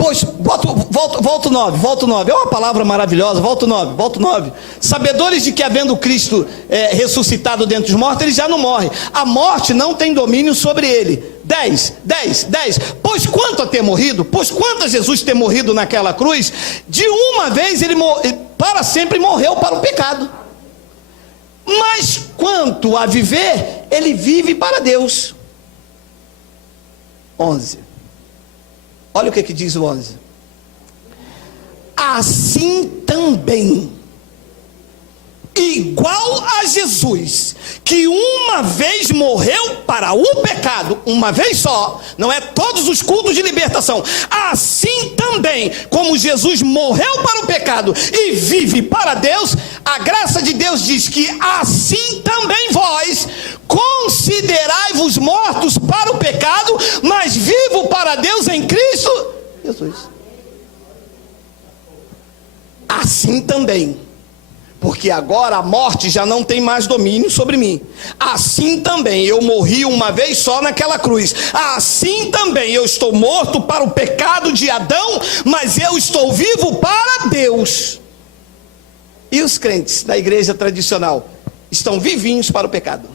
Pois, volta o 9, é uma palavra maravilhosa, volta o 9. Sabedores de que, havendo Cristo ressuscitado dentre os mortos, ele já não morre. A morte não tem domínio sobre ele. 10. Pois quanto a ter morrido, pois quanto a Jesus ter morrido naquela cruz, de uma vez ele para sempre morreu para o pecado. Mas quanto a viver, ele vive para Deus. 11. Olha o que diz o 11. Assim também igual a Jesus, que uma vez morreu para o pecado, uma vez só, não é todos os cultos de libertação, assim também como Jesus morreu para o pecado e vive para Deus, a graça de Deus diz que assim também vós considerai-vos mortos para o pecado, mas vivo para Deus em Cristo Jesus. Assim também, porque agora a morte já não tem mais domínio sobre mim. Assim também eu morri uma vez só naquela cruz. Assim também eu estou morto para o pecado de Adão, mas eu estou vivo para Deus. E os crentes da igreja tradicional estão vivinhos para o pecado.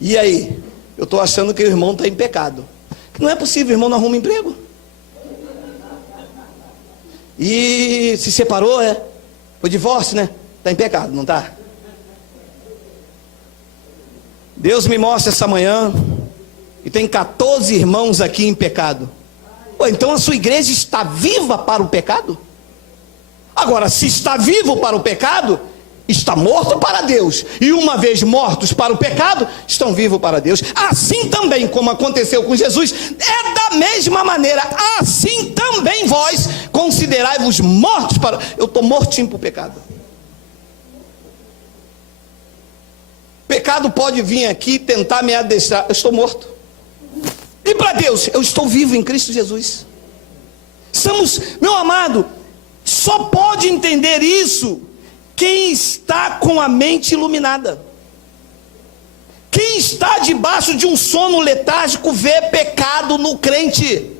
E aí? Eu estou achando que o irmão está em pecado. Que não é possível, o irmão não arruma emprego. E se separou, foi divórcio, né? Está em pecado, não está? Deus me mostra essa manhã e tem 14 irmãos aqui em pecado. Então a sua igreja está viva para o pecado? Agora, se está vivo para o pecado, está morto para Deus. E uma vez mortos para o pecado, estão vivos para Deus. Assim também, como aconteceu com Jesus, é da mesma maneira. Assim também vós considerai-vos mortos para... Eu estou mortinho para o pecado. Pecado pode vir aqui tentar me adestrar. Eu estou morto. E para Deus, eu estou vivo em Cristo Jesus. Meu amado, só pode entender isso quem está com a mente iluminada. Quem está debaixo de um sono letárgico vê pecado no crente.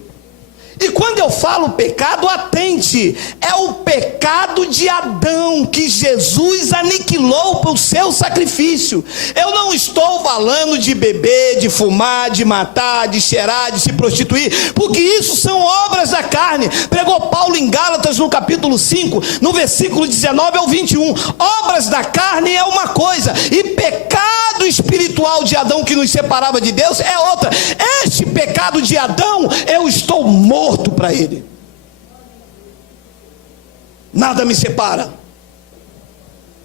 E quando eu falo pecado, atente, é o pecado de Adão que Jesus aniquilou pelo seu sacrifício. Eu não estou falando de beber, de fumar, de matar, de cheirar, de se prostituir, porque isso são obras da carne. Pregou Paulo em Gálatas no capítulo 5, no versículo 19 ao 21. Obras da carne é uma coisa, e pecado espiritual de Adão que nos separava de Deus é outra. Este pecado de Adão, eu estou morto para ele. Nada me separa.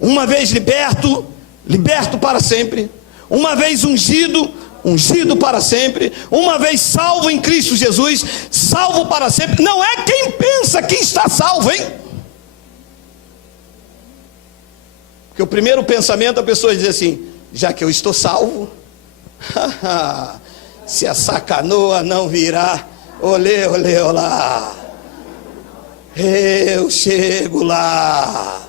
Uma vez liberto, liberto para sempre. Uma vez ungido, ungido para sempre. Uma vez salvo em Cristo Jesus, salvo para sempre. Não é quem pensa que está salvo, hein? Porque o primeiro pensamento, a pessoa diz assim: já que eu estou salvo, se essa canoa não virar, olê, olê, olá, eu chego lá.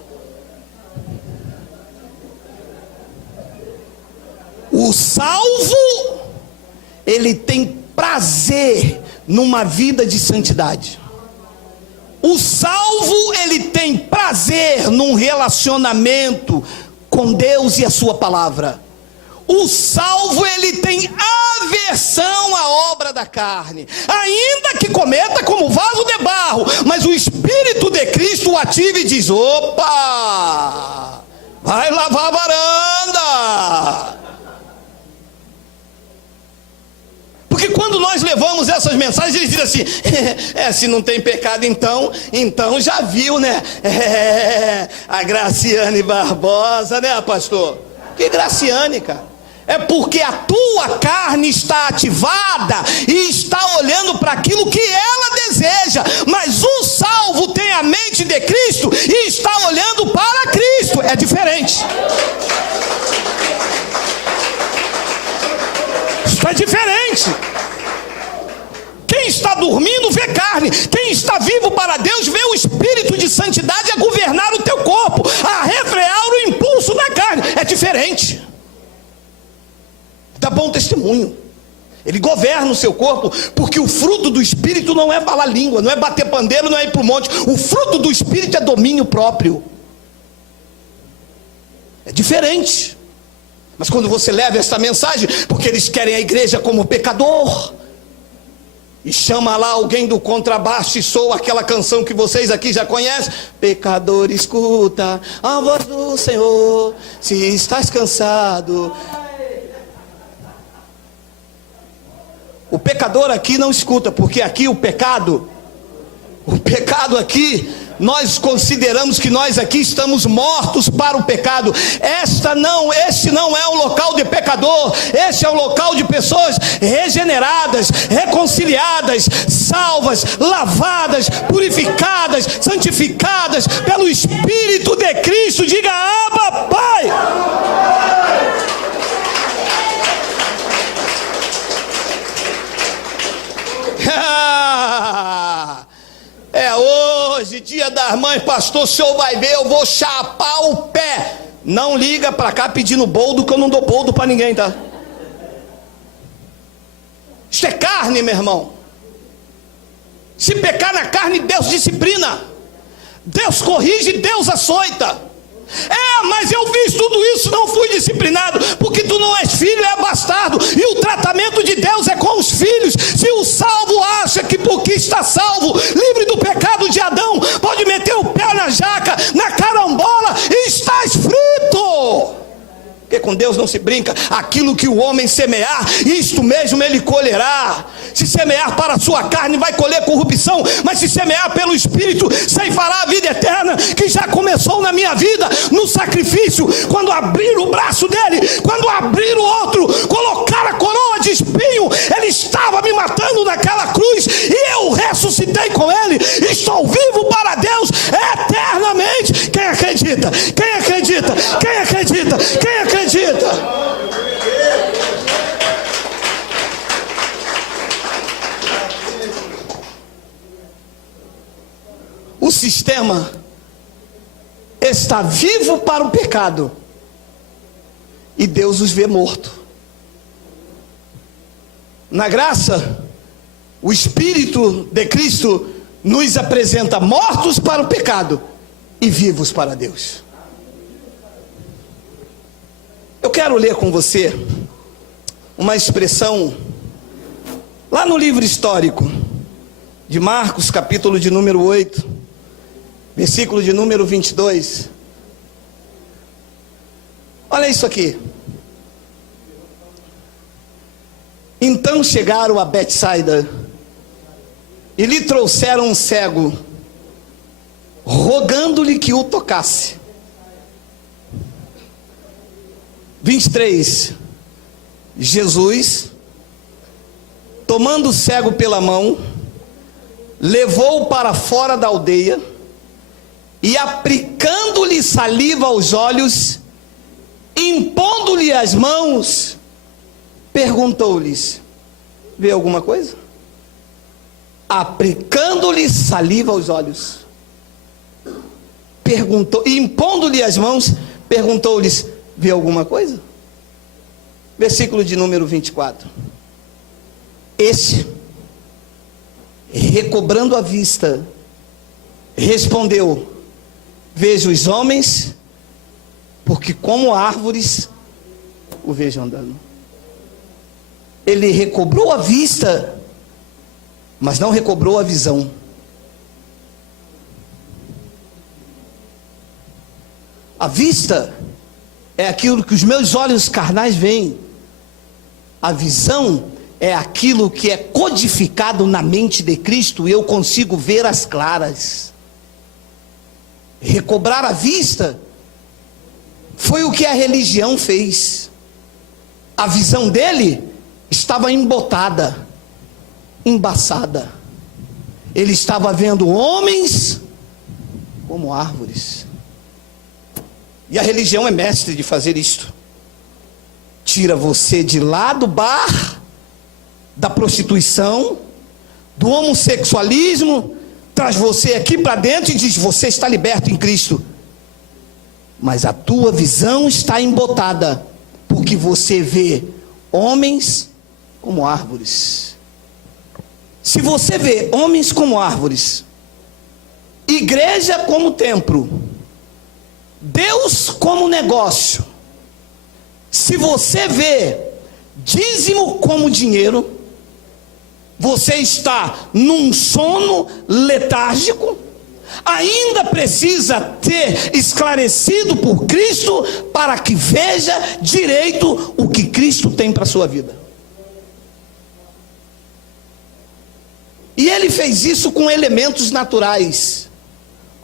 O salvo, ele tem prazer numa vida de santidade. O salvo, ele tem prazer num relacionamento com Deus e a sua palavra. O salvo, ele tem aversão à obra da carne, ainda que cometa como vaso de barro, mas o Espírito de Cristo o ativa e diz: opa, vai lavar a varanda. Porque quando nós levamos essas mensagens, eles dizem assim: se não tem pecado, então já viu, né? A Graciane Barbosa, né, pastor? Que Graciane, cara? É porque a tua carne está ativada e está olhando para aquilo que ela deseja. Mas o salvo tem a mente de Cristo e está olhando para Cristo. É diferente. Isso é diferente. Quem está dormindo vê carne. Quem está vivo para Deus vê o Espírito de santidade a governar o teu corpo, a refrear o impulso da carne. É diferente. Dá bom testemunho. Ele governa o seu corpo, porque o fruto do Espírito não é falar língua, não é bater pandeiro, não é ir para o monte. O fruto do Espírito é domínio próprio. É diferente. Mas quando você leva essa mensagem, porque eles querem a igreja como pecador, e chama lá alguém do contrabaixo e soa aquela canção que vocês aqui já conhecem: pecador, escuta a voz do Senhor, se estás cansado. O pecador aqui não escuta, porque aqui o pecado aqui nós consideramos que nós aqui estamos mortos para o pecado. Este não é o local de pecador, este é o local de pessoas regeneradas, reconciliadas, salvas, lavadas, purificadas, santificadas pelo Espírito de Cristo. Diga: Abba, Pai. É hoje, dia das mães, pastor, o senhor vai ver, eu vou chapar o pé. Não liga pra cá pedindo boldo, que eu não dou boldo pra ninguém, tá? Isso é carne, meu irmão. Se pecar na carne, Deus disciplina, Deus corrige, Deus açoita. Mas eu fiz tudo isso, não fui disciplinado, porque tu não és filho, é bastardo. E o tratamento de Deus é com os filhos. Se o salvo acha que porque está salvo, livre do pecado de Adão, pode meter o pé na jaca, na carambola, e estás frito. Porque com Deus não se brinca. Aquilo que o homem semear, isto mesmo ele colherá. Se semear para a sua carne, vai colher corrupção, mas se semear pelo Espírito, ceifará a vida eterna, que já começou na minha vida, no sacrifício. Quando abrir o braço dele, quando abrir o outro, colocar a coroa de espinho, ele estava me matando naquela cruz, e eu ressuscitei com ele, estou vivo para Deus eternamente. Quem acredita? Quem acredita? Quem acredita? Quem acredita? O sistema está vivo para o pecado e Deus os vê morto. Na graça, o Espírito de Cristo nos apresenta mortos para o pecado e vivos para Deus. Eu quero ler com você uma expressão lá no livro histórico de Marcos, capítulo de número 8, versículo de número 22. Olha isso aqui. Então chegaram a Betsaida e lhe trouxeram um cego, rogando-lhe que o tocasse. 23. Jesus, tomando o cego pela mão, levou-o para fora da aldeia e, aplicando-lhe saliva aos olhos, impondo-lhe as mãos, perguntou-lhes: vê alguma coisa? Aplicando-lhe saliva aos olhos, perguntou, e impondo-lhe as mãos, perguntou-lhes: vê alguma coisa? Versículo de número 24. Esse, recobrando a vista, respondeu: vejo os homens, porque como árvores o vejo andando. Ele recobrou a vista, mas não recobrou a visão. A vista é aquilo que os meus olhos carnais veem. A visão é aquilo que é codificado na mente de Cristo, e eu consigo ver as claras. Recobrar a vista foi o que a religião fez. A visão dele estava embotada, embaçada. Ele estava vendo homens como árvores. E a religião é mestre de fazer isto. Tira você de lá do bar, da prostituição, do homossexualismo, traz você aqui para dentro e diz: você está liberto em Cristo. Mas a tua visão está embotada, porque você vê homens como árvores. Se você vê homens como árvores, igreja como templo, Deus como negócio, se você vê dízimo como dinheiro, você está num sono letárgico, ainda precisa ter esclarecido por Cristo, para que veja direito o que Cristo tem para a sua vida. E ele fez isso com elementos naturais.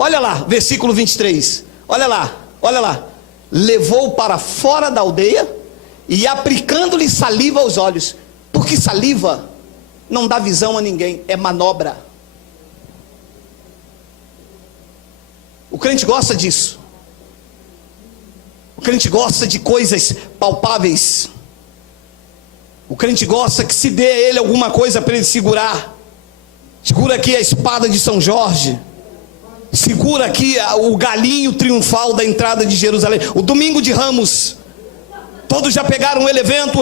Olha lá, versículo 23. Olha lá, olha lá. Levou para fora da aldeia e aplicando-lhe saliva aos olhos. Porque saliva não dá visão a ninguém, é manobra. O crente gosta disso. O crente gosta de coisas palpáveis. O crente gosta que se dê a ele alguma coisa para ele segurar. Segura aqui a espada de São Jorge. Segura aqui o galinho triunfal da entrada de Jerusalém. O domingo de Ramos. Todos já pegaram o elemento,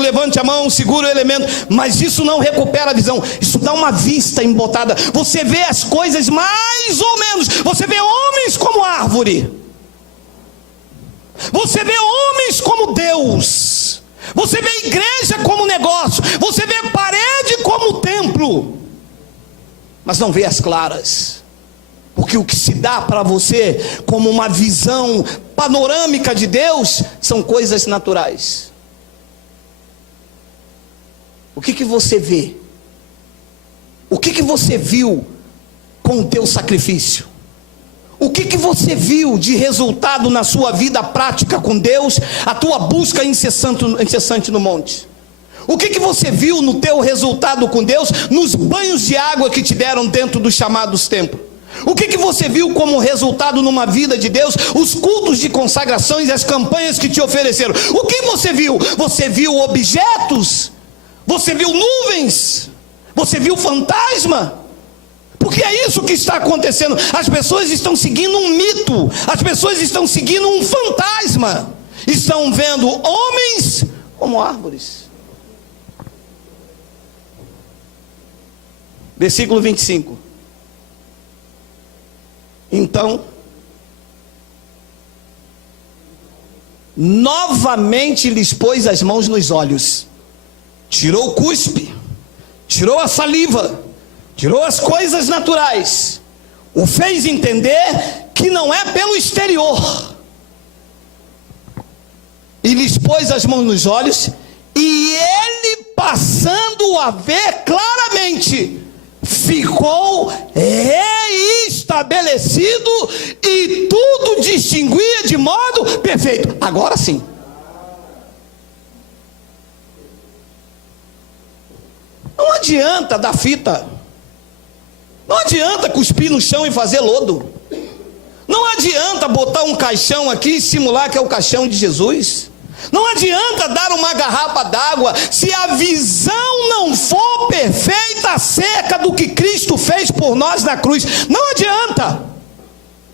levante a mão, segura o elemento. Mas isso não recupera a visão. Isso dá uma vista embotada. Você vê as coisas mais ou menos. Você vê homens como árvore. Você vê homens como Deus. Você vê igreja como negócio. Você vê parede como templo. Mas não vê as claras. Porque o que se dá para você como uma visão panorâmica de Deus são coisas naturais. O que você vê? O que você viu com o teu sacrifício? O que você viu de resultado na sua vida prática com Deus, a tua busca incessante no monte? O que você viu no teu resultado com Deus, nos banhos de água que te deram dentro dos chamados templos? O que você viu como resultado numa vida de Deus, os cultos de consagrações e as campanhas que te ofereceram? O que você viu? Você viu objetos? Você viu nuvens? Você viu fantasma? Porque é isso que está acontecendo. As pessoas estão seguindo um mito. As pessoas estão seguindo um fantasma. Estão vendo homens como árvores. Versículo 25. Então, novamente lhes pôs as mãos nos olhos. Tirou o cuspe. Tirou a saliva. Tirou as coisas naturais, o fez entender que não é pelo exterior, e lhes pôs as mãos nos olhos, e ele, passando a ver claramente, ficou reestabelecido, e tudo distinguia de modo perfeito. Agora sim. Não adianta dar fita. Não adianta cuspir no chão e fazer lodo. Não adianta botar um caixão aqui e simular que é o caixão de Jesus. Não adianta dar uma garrafa d'água se a visão não for perfeita acerca do que Cristo fez por nós na cruz. Não adianta.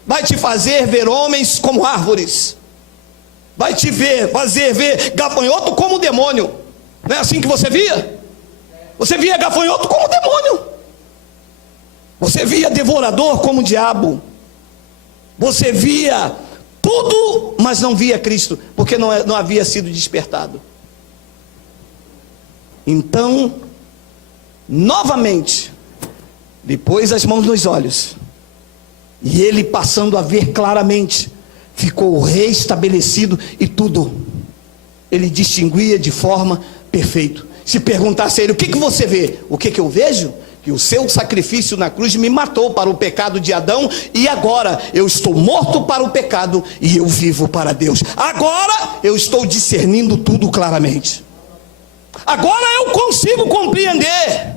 Vai te fazer ver homens como árvores. Vai te fazer ver gafanhoto como demônio. Não é assim que você via? Você via gafanhoto como demônio. Você via devorador como diabo. Você via tudo, mas não via Cristo, porque não havia sido despertado. Então, novamente, lhe pôs as mãos nos olhos, e ele, passando a ver claramente, ficou reestabelecido, e tudo ele distinguia de forma perfeita. Se perguntasse a ele: o que você vê? O que eu vejo? Que o seu sacrifício na cruz me matou para o pecado de Adão, e agora eu estou morto para o pecado e eu vivo para Deus. Agora eu estou discernindo tudo claramente. Agora eu consigo compreender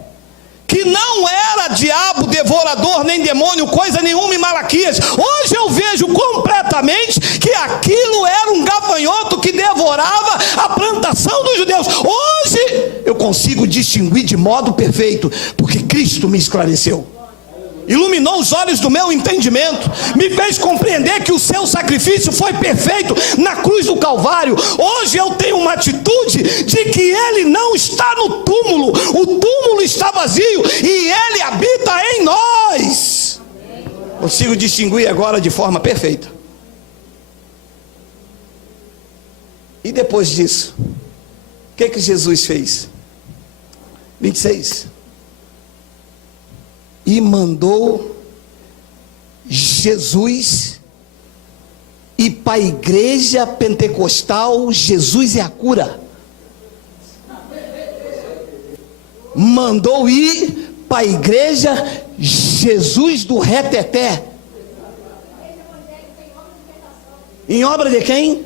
que não era diabo, devorador, nem demônio, coisa nenhuma em Malaquias. Hoje eu vejo completamente que aquilo era um gafanhoto que devorava a plantação dos judeus. Hoje eu consigo distinguir de modo perfeito, porque Cristo me esclareceu. Iluminou os olhos do meu entendimento, me fez compreender que o seu sacrifício foi perfeito na cruz do Calvário. Hoje eu tenho uma atitude de que ele não está no túmulo, o túmulo está vazio e ele habita em nós. Consigo distinguir agora de forma perfeita. E depois disso, o que Jesus fez? 26. E mandou Jesus ir para a igreja pentecostal. Jesus é a cura. Mandou ir para a igreja Jesus do Reteté. Em obra de quem?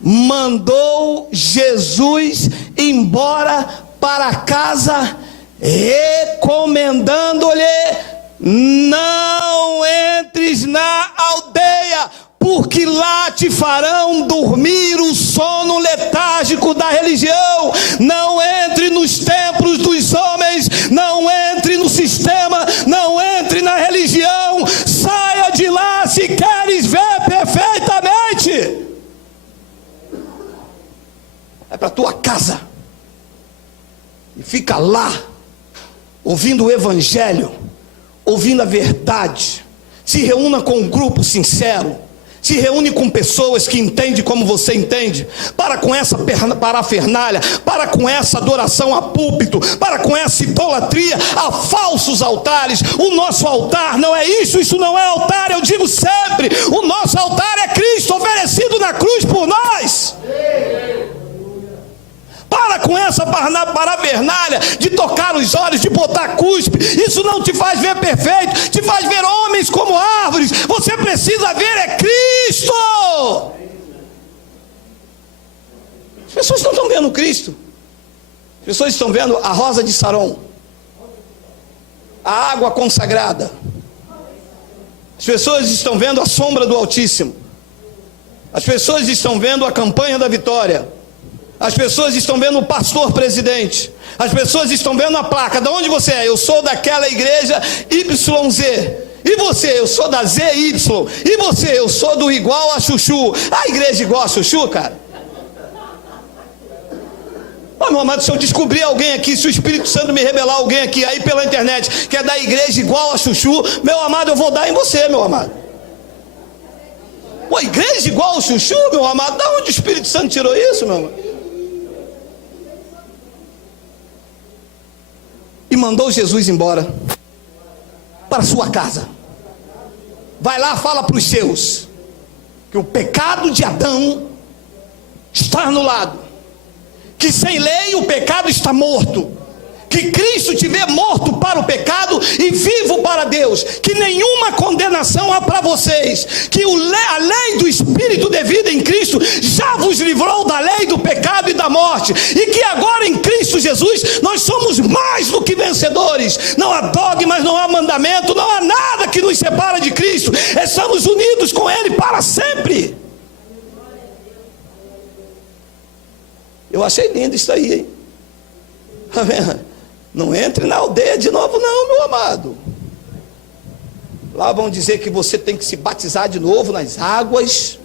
Mandou Jesus embora para casa, recomendando-lhe: não entres na aldeia, porque lá te farão dormir o sono letárgico da religião. Não entre nos templos dos homens, não entre no sistema, não entre na religião. Saia de lá se queres ver perfeitamente. Vai para a tua casa e fica lá, ouvindo o evangelho, ouvindo a verdade. Se reúna com um grupo sincero, se reúne com pessoas que entendem como você entende. Para com essa parafernália, para com essa adoração a púlpito, para com essa idolatria a falsos altares. O nosso altar não é isso, isso não é altar. Eu digo sempre, o nosso altar é Cristo oferecido na cruz por nós. Para com essa parafernália de tocar os olhos, de botar cuspe. Isso não te faz ver perfeito, te faz ver homens como árvores. Você precisa ver é Cristo. As pessoas não estão vendo Cristo. As pessoas estão vendo a rosa de Saron, a água consagrada. As pessoas estão vendo a sombra do Altíssimo. As pessoas estão vendo a campanha da vitória. As pessoas estão vendo o pastor presidente. As pessoas estão vendo a placa. De onde você é? Eu sou daquela igreja YZ. E você? Eu sou da ZY. E você? Eu sou do igual a Chuchu. A igreja igual a Chuchu, cara? Ô, meu amado, se eu descobrir alguém aqui, se o Espírito Santo me revelar alguém aqui aí pela internet que é da igreja igual a Chuchu, meu amado, eu vou dar em você, meu amado. Pô, igreja igual a Chuchu, meu amado? Da onde o Espírito Santo tirou isso, meu amado? E mandou Jesus embora para sua casa. Vai lá, fala para os seus que o pecado de Adão está anulado, que sem lei o pecado está morto, que Cristo te vê morto para o pecado e vivo para Deus, que nenhuma condenação há para vocês, que a lei do Espírito de vida em Cristo já vos livrou da lei do pecado e da morte, e que agora em Cristo Jesus nós somos mais do que vencedores. Não há dogmas, não há mandamento, não há nada que nos separa de Cristo. Estamos unidos com Ele para sempre. Eu achei lindo isso aí, hein? Tá vendo? Não entre na aldeia de novo não, meu amado. Lá vão dizer que você tem que se batizar de novo nas águas,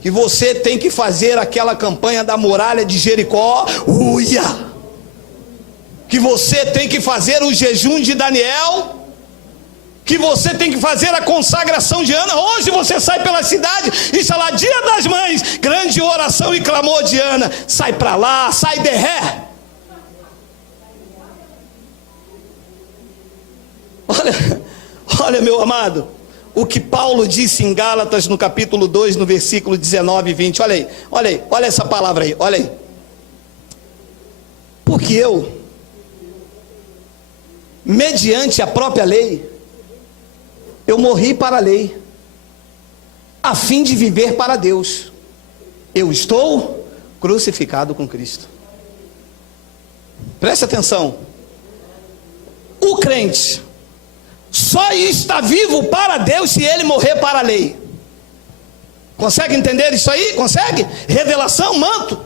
que você tem que fazer aquela campanha da muralha de Jericó, uia, que você tem que fazer o jejum de Daniel, que você tem que fazer a consagração de Ana. Hoje você sai pela cidade e está lá, dia das mães, grande oração e clamor de Ana. Sai para lá, sai de ré. Olha, meu amado, o que Paulo disse em Gálatas no capítulo 2, no versículo 19 e 20. Olha aí, olha essa palavra aí, olha aí. Porque eu, mediante a própria lei, eu morri para a lei, a fim de viver para Deus. Eu estou crucificado com Cristo. Preste atenção. O crente só está vivo para Deus se ele morrer para a lei. Consegue entender isso aí? Consegue? Revelação, manto.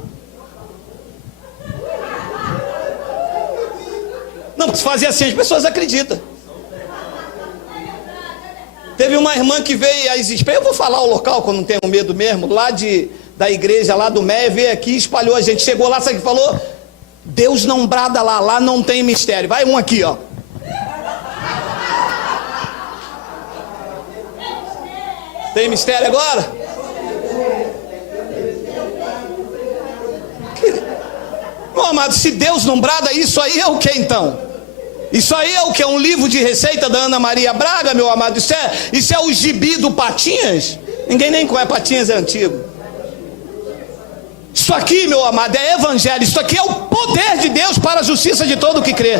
Não, se fazer assim as pessoas acreditam. Teve uma irmã que veio a existir, eu vou falar o local quando não tenho medo mesmo, lá da igreja lá do Meia, veio aqui e espalhou a gente. Chegou lá, sabe o que falou? Deus não brada lá não tem mistério. Vai um aqui, ó. Tem mistério agora? Meu amado, se Deus não brada, isso aí é o que então? Isso aí é o que? É um livro de receita da Ana Maria Braga, meu amado? Isso é o gibi do Patinhas? Ninguém nem conhece, Patinhas é antigo. Isso aqui, meu amado, é evangelho. Isso aqui é o poder de Deus para a justiça de todo o que crê.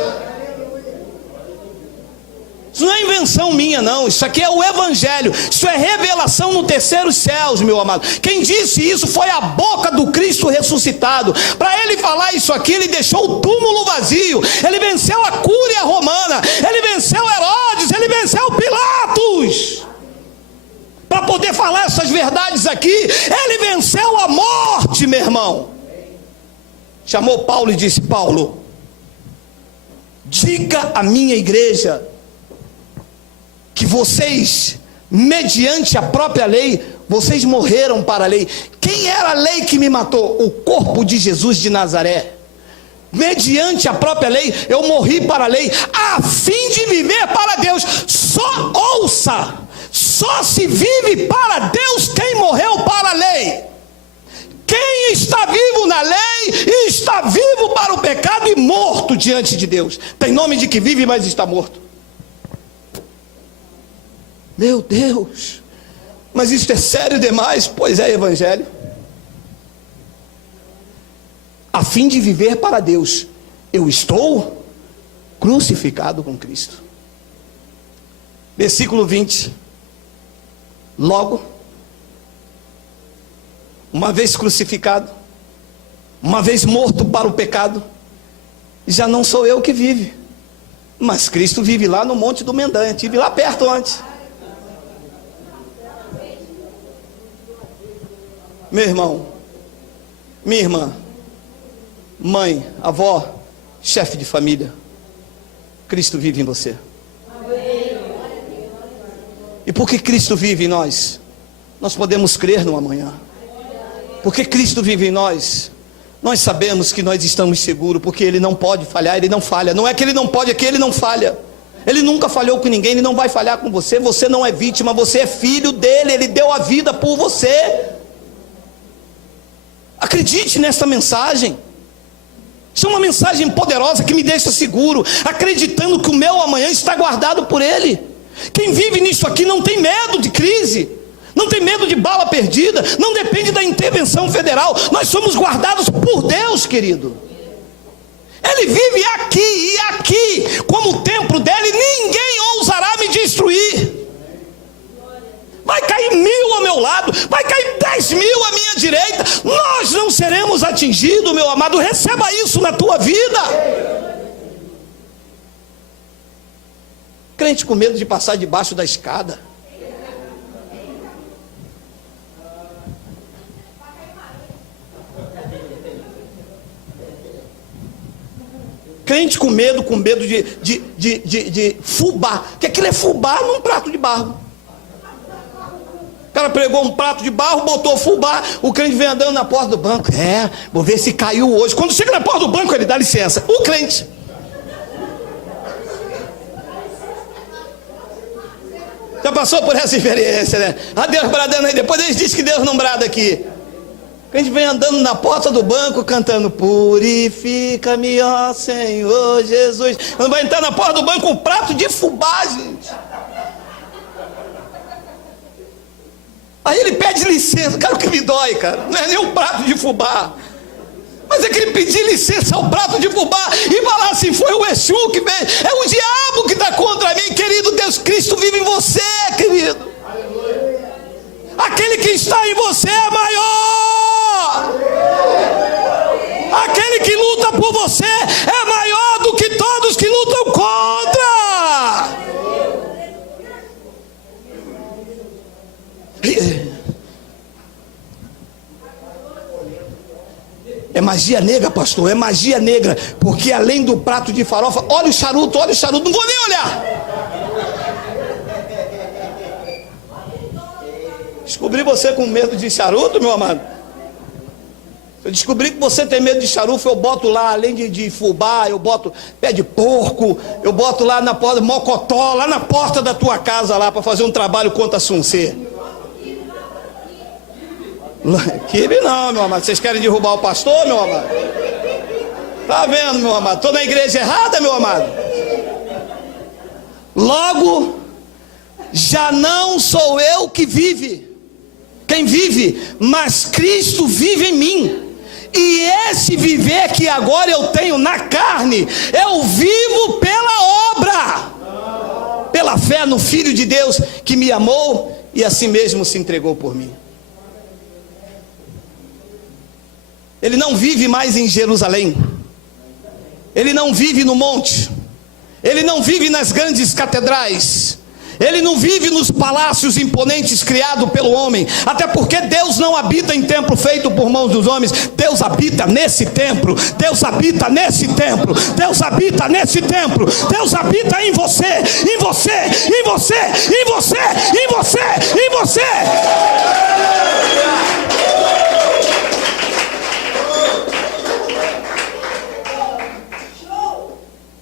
Isso não é invenção minha, não. Isso aqui é o Evangelho. Isso é revelação no terceiro céus, meu amado. Quem disse isso foi a boca do Cristo ressuscitado. Para ele falar isso aqui, ele deixou o túmulo vazio. Ele venceu a Cúria romana. Ele venceu Herodes. Ele venceu Pilatos. Para poder falar essas verdades aqui, ele venceu a morte, meu irmão. Chamou Paulo e disse: Paulo, diga à minha igreja que vocês, mediante a própria lei, vocês morreram para a lei. Quem era a lei que me matou? O corpo de Jesus de Nazaré. Mediante a própria lei, eu morri para a lei, a fim de viver para Deus. Só ouça, só se vive para Deus quem morreu para a lei. Quem está vivo na lei, está vivo para o pecado e morto diante de Deus. Tem nome de que vive, mas está morto. Meu Deus, mas isso é sério demais. Pois é, Evangelho. A fim de viver para Deus, eu estou crucificado com Cristo. Versículo 20. Logo, uma vez crucificado, uma vez morto para o pecado, já não sou eu que vive, mas Cristo vive lá no Monte do Mendanha. Estive lá perto antes. Meu irmão, minha irmã, mãe, avó, chefe de família, Cristo vive em você. E porque Cristo vive em nós, nós podemos crer no amanhã. Porque Cristo vive em nós, nós sabemos que nós estamos seguros, porque Ele não pode falhar, Ele não falha. Não é que Ele não pode, é que Ele não falha. Ele nunca falhou com ninguém, Ele não vai falhar com você. Você não é vítima, você é filho dEle, Ele deu a vida por você. Acredite nessa mensagem. Isso é uma mensagem poderosa que me deixa seguro, acreditando que o meu amanhã está guardado por Ele. Quem vive nisso aqui não tem medo de crise, não tem medo de bala perdida, não depende da intervenção federal. Nós somos guardados por Deus, querido. Ele vive aqui e aqui, como o templo dele, ninguém ousará me destruir. Vai cair 1000 ao meu lado, vai cair 10.000 à minha direita, nós não seremos atingidos, meu amado. Receba isso na tua vida. Crente com medo de passar debaixo da escada. Crente com medo de fubá, que aquilo é fubá num prato de barro. O cara pregou um prato de barro, botou fubá, o crente vem andando na porta do banco. Vou ver se caiu hoje. Quando chega na porta do banco, ele dá licença. O crente. Já passou por essa experiência, né? A Deus bradando aí, depois eles dizem que Deus não brada aqui. A gente vem andando na porta do banco cantando: purifica-me, ó Senhor Jesus. Quando vai entrar na porta do banco, um prato de fubá, gente. Aí ele pede licença. Cara, o que me dói, cara, não é nem um prato de fubá, mas é que ele pedir licença ao prato de fubá e falar assim: foi o Exu que veio, é o diabo que está contra mim. Querido Deus, Cristo vive em você, querido. Aquele que está em você é maior. Aquele que luta por você é maior do que todos que lutam contra. É magia negra, pastor, é magia negra, porque além do prato de farofa, olha o charuto, não vou nem olhar. Descobri você com medo de charuto, meu amado. Eu descobri que você tem medo de charuto. Eu boto lá, além de fubá, eu boto pé de porco, eu boto lá na porta, mocotó, lá na porta da tua casa, lá, para fazer um trabalho contra a Suncê. Quibe não, meu amado. Vocês querem derrubar o pastor, meu amado? Tá vendo, meu amado? Estou na igreja errada, meu amado. Logo, já não sou eu que vive, quem vive, mas Cristo vive em mim. E esse viver que agora eu tenho na carne, eu vivo pela obra pela fé no Filho de Deus que me amou e assim mesmo se entregou por mim. Ele não vive mais em Jerusalém, ele não vive no monte, ele não vive nas grandes catedrais, ele não vive nos palácios imponentes criados pelo homem, até porque Deus não habita em templo feito por mãos dos homens. Deus habita nesse templo, Deus habita nesse templo, Deus habita nesse templo, Deus habita em você, em você, em você, em você, em você, em você.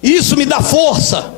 Isso me dá força,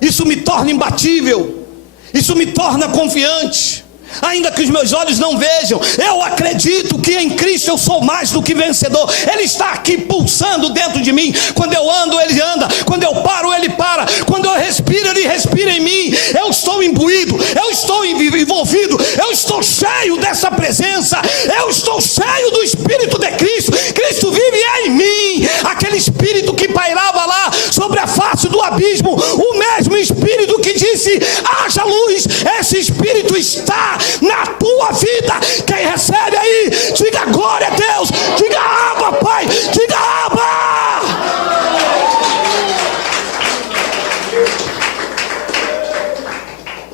isso me torna imbatível, isso me torna confiante. Ainda que os meus olhos não vejam, eu acredito que em Cristo eu sou mais do que vencedor. Ele está aqui pulsando dentro de mim. Quando eu ando, Ele anda. Quando eu paro, Ele para. Quando eu respiro, Ele respira em mim. Eu estou imbuído, eu estou envolvido, eu estou cheio dessa presença, eu estou cheio do Espírito de Cristo. Cristo vive em mim. Aquele Espírito que pairava lá sobre a face do abismo, o mesmo Espírito que disse: haja luz, esse Espírito está na tua vida. Quem recebe aí, diga glória a Deus, diga Abba, Pai, diga Abba.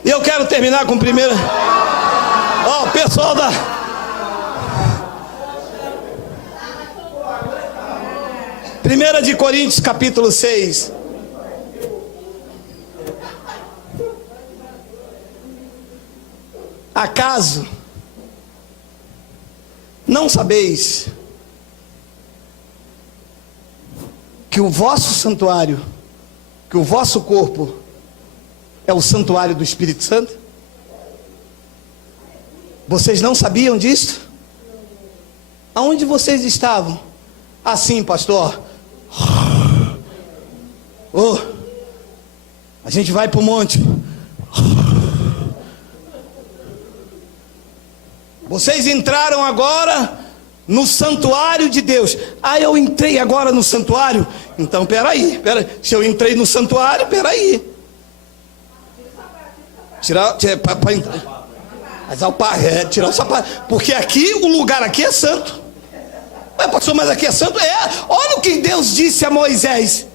E eu quero terminar com primeira. Ó, pessoal da Primeira de Coríntios, capítulo 6. Acaso não sabeis que o vosso santuário, que o vosso corpo é o santuário do Espírito Santo? Vocês não sabiam disso? Aonde vocês estavam? Assim, pastor. Oh, a gente vai para o monte. Vocês entraram agora no santuário de Deus. Ah, eu entrei agora no santuário? Então, peraí. Se eu entrei no santuário, peraí. Tirar o sapato. Porque aqui, o lugar aqui é santo. Pastor, mas aqui é santo? Olha o que Deus disse a Moisés.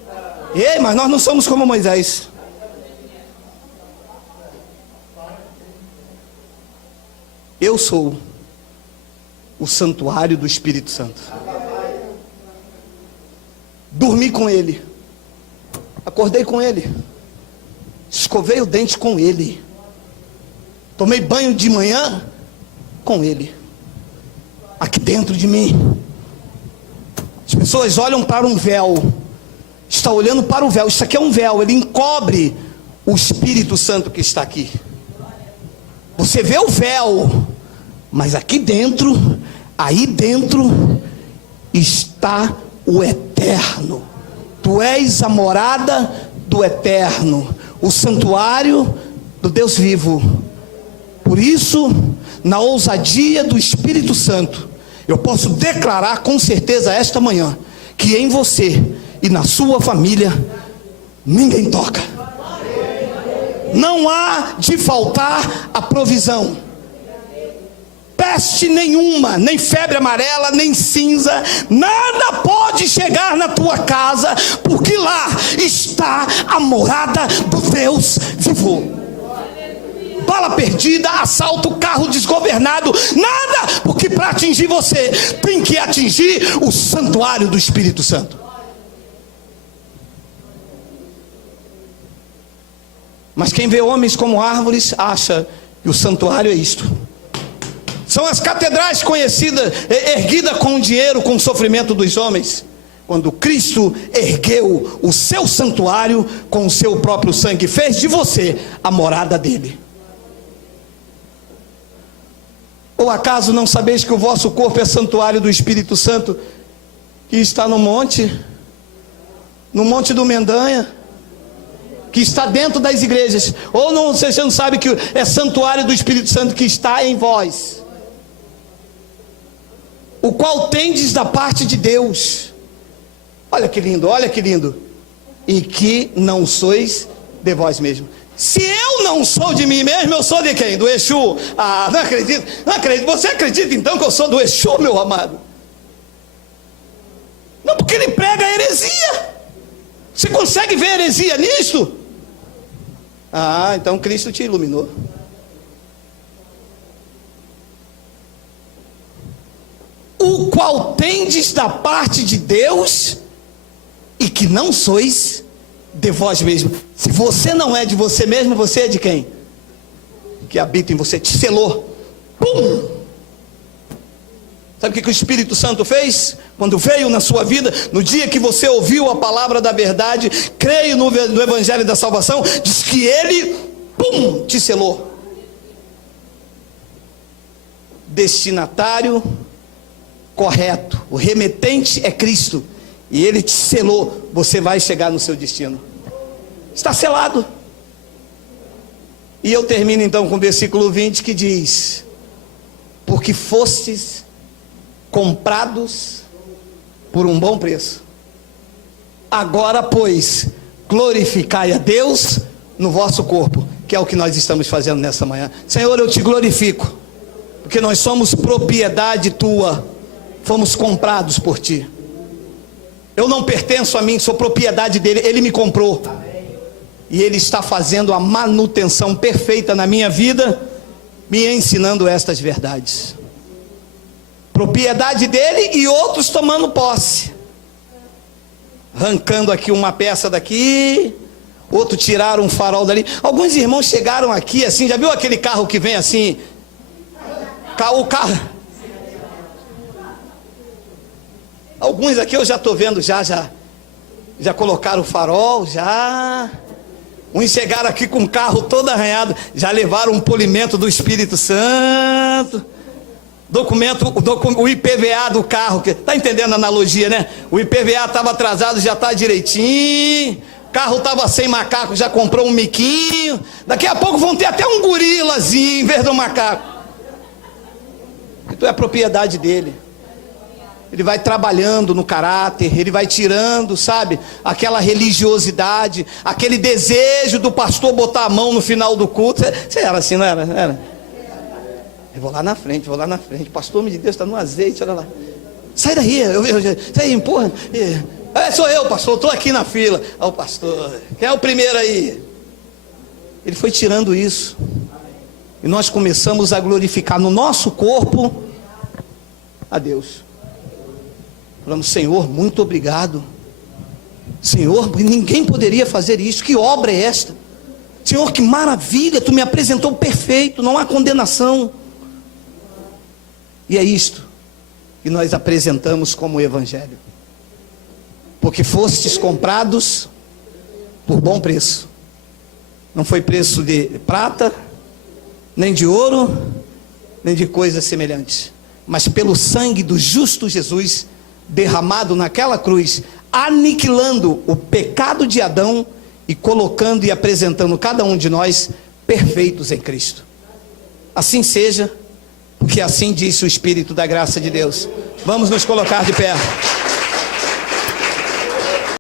Ei, mas nós não somos como Moisés. Eu sou o santuário do Espírito Santo. Dormi com Ele, acordei com Ele, escovei o dente com Ele, tomei banho de manhã com Ele, aqui dentro de mim. As pessoas olham para um véu, está olhando para o véu. Isso aqui é um véu, ele encobre o Espírito Santo que está aqui. Você vê o véu, mas aqui dentro, aí dentro está o eterno. Tu és a morada do eterno, o santuário do Deus vivo. Por isso, na ousadia do Espírito Santo, eu posso declarar com certeza esta manhã que em você e na sua família ninguém toca. Não há de faltar a provisão. Peste nenhuma, nem febre amarela, nem cinza, nada pode chegar na tua casa, porque lá está a morada do Deus vivo. Bala perdida, assalto, carro desgovernado, nada, porque para atingir você, tem que atingir o santuário do Espírito Santo. Mas quem vê homens como árvores, acha que o santuário é isto. São as catedrais conhecidas, erguidas com o dinheiro, com o sofrimento dos homens. Quando Cristo ergueu o seu santuário com o seu próprio sangue, fez de você a morada dele. Ou acaso não sabeis que o vosso corpo é santuário do Espírito Santo, que está no monte do Mendanha, que está dentro das igrejas? Ou não, você não sabe que é santuário do Espírito Santo que está em vós, o qual tendes da parte de Deus? Olha que lindo, olha que lindo. E que não sois de vós mesmos. Se eu não sou de mim mesmo, eu sou de quem? Do Exu? Ah, não acredito, não acredito. Você acredita então que eu sou do Exu, meu amado? Não, porque ele prega a heresia. Você consegue ver heresia nisto? Ah, então Cristo te iluminou. O qual tendes da parte de Deus, e que não sois de vós mesmo. Se você não é de você mesmo, você é de quem? Que habita em você, te selou. Pum! Sabe o que o Espírito Santo fez? Quando veio na sua vida, no dia que você ouviu a palavra da verdade, creio no Evangelho da Salvação, diz que ele, pum, te selou. Destinatário correto, o remetente é Cristo, e ele te selou. Você vai chegar no seu destino, está selado. E eu termino então com o versículo 20 que diz: porque fostes comprados por um bom preço, agora pois glorificai a Deus no vosso corpo, que é o que nós estamos fazendo nessa manhã. Senhor, eu te glorifico, porque nós somos propriedade tua, fomos comprados por ti. Eu não pertenço a mim, sou propriedade dele, ele me comprou. E ele está fazendo a manutenção perfeita na minha vida, me ensinando estas verdades. Propriedade dele e outros tomando posse. Arrancando aqui uma peça daqui, outro tiraram um farol dali. Alguns irmãos chegaram aqui assim, já viu aquele carro que vem assim? O carro. Alguns aqui eu já estou vendo, já colocaram o farol, já. Uns chegaram aqui com o carro todo arranhado, já levaram um polimento do Espírito Santo. O IPVA do carro, está entendendo a analogia, né? O IPVA estava atrasado, já está direitinho. O carro estava sem macaco, já comprou um miquinho. Daqui a pouco vão ter até um gorilazinho em vez do macaco. Então é a propriedade dele. Ele vai trabalhando no caráter, ele vai tirando, sabe, aquela religiosidade, aquele desejo do pastor botar a mão no final do culto. Você era assim, não era? Era. Eu vou lá na frente, pastor, homem de Deus, está no azeite, olha lá. Sai daí, sai, empurra. Sou eu, pastor, estou aqui na fila. O pastor, quem é o primeiro aí? Ele foi tirando isso. E nós começamos a glorificar no nosso corpo a Deus. Falamos: Senhor, muito obrigado. Senhor, ninguém poderia fazer isso. Que obra é esta? Senhor, que maravilha, tu me apresentou perfeito, não há condenação. E é isto que nós apresentamos como Evangelho. Porque fostes comprados por bom preço. Não foi preço de prata, nem de ouro, nem de coisas semelhantes, mas pelo sangue do justo Jesus, derramado naquela cruz, aniquilando o pecado de Adão e colocando e apresentando cada um de nós perfeitos em Cristo. Assim seja, porque assim disse o Espírito da graça de Deus. Vamos nos colocar de pé.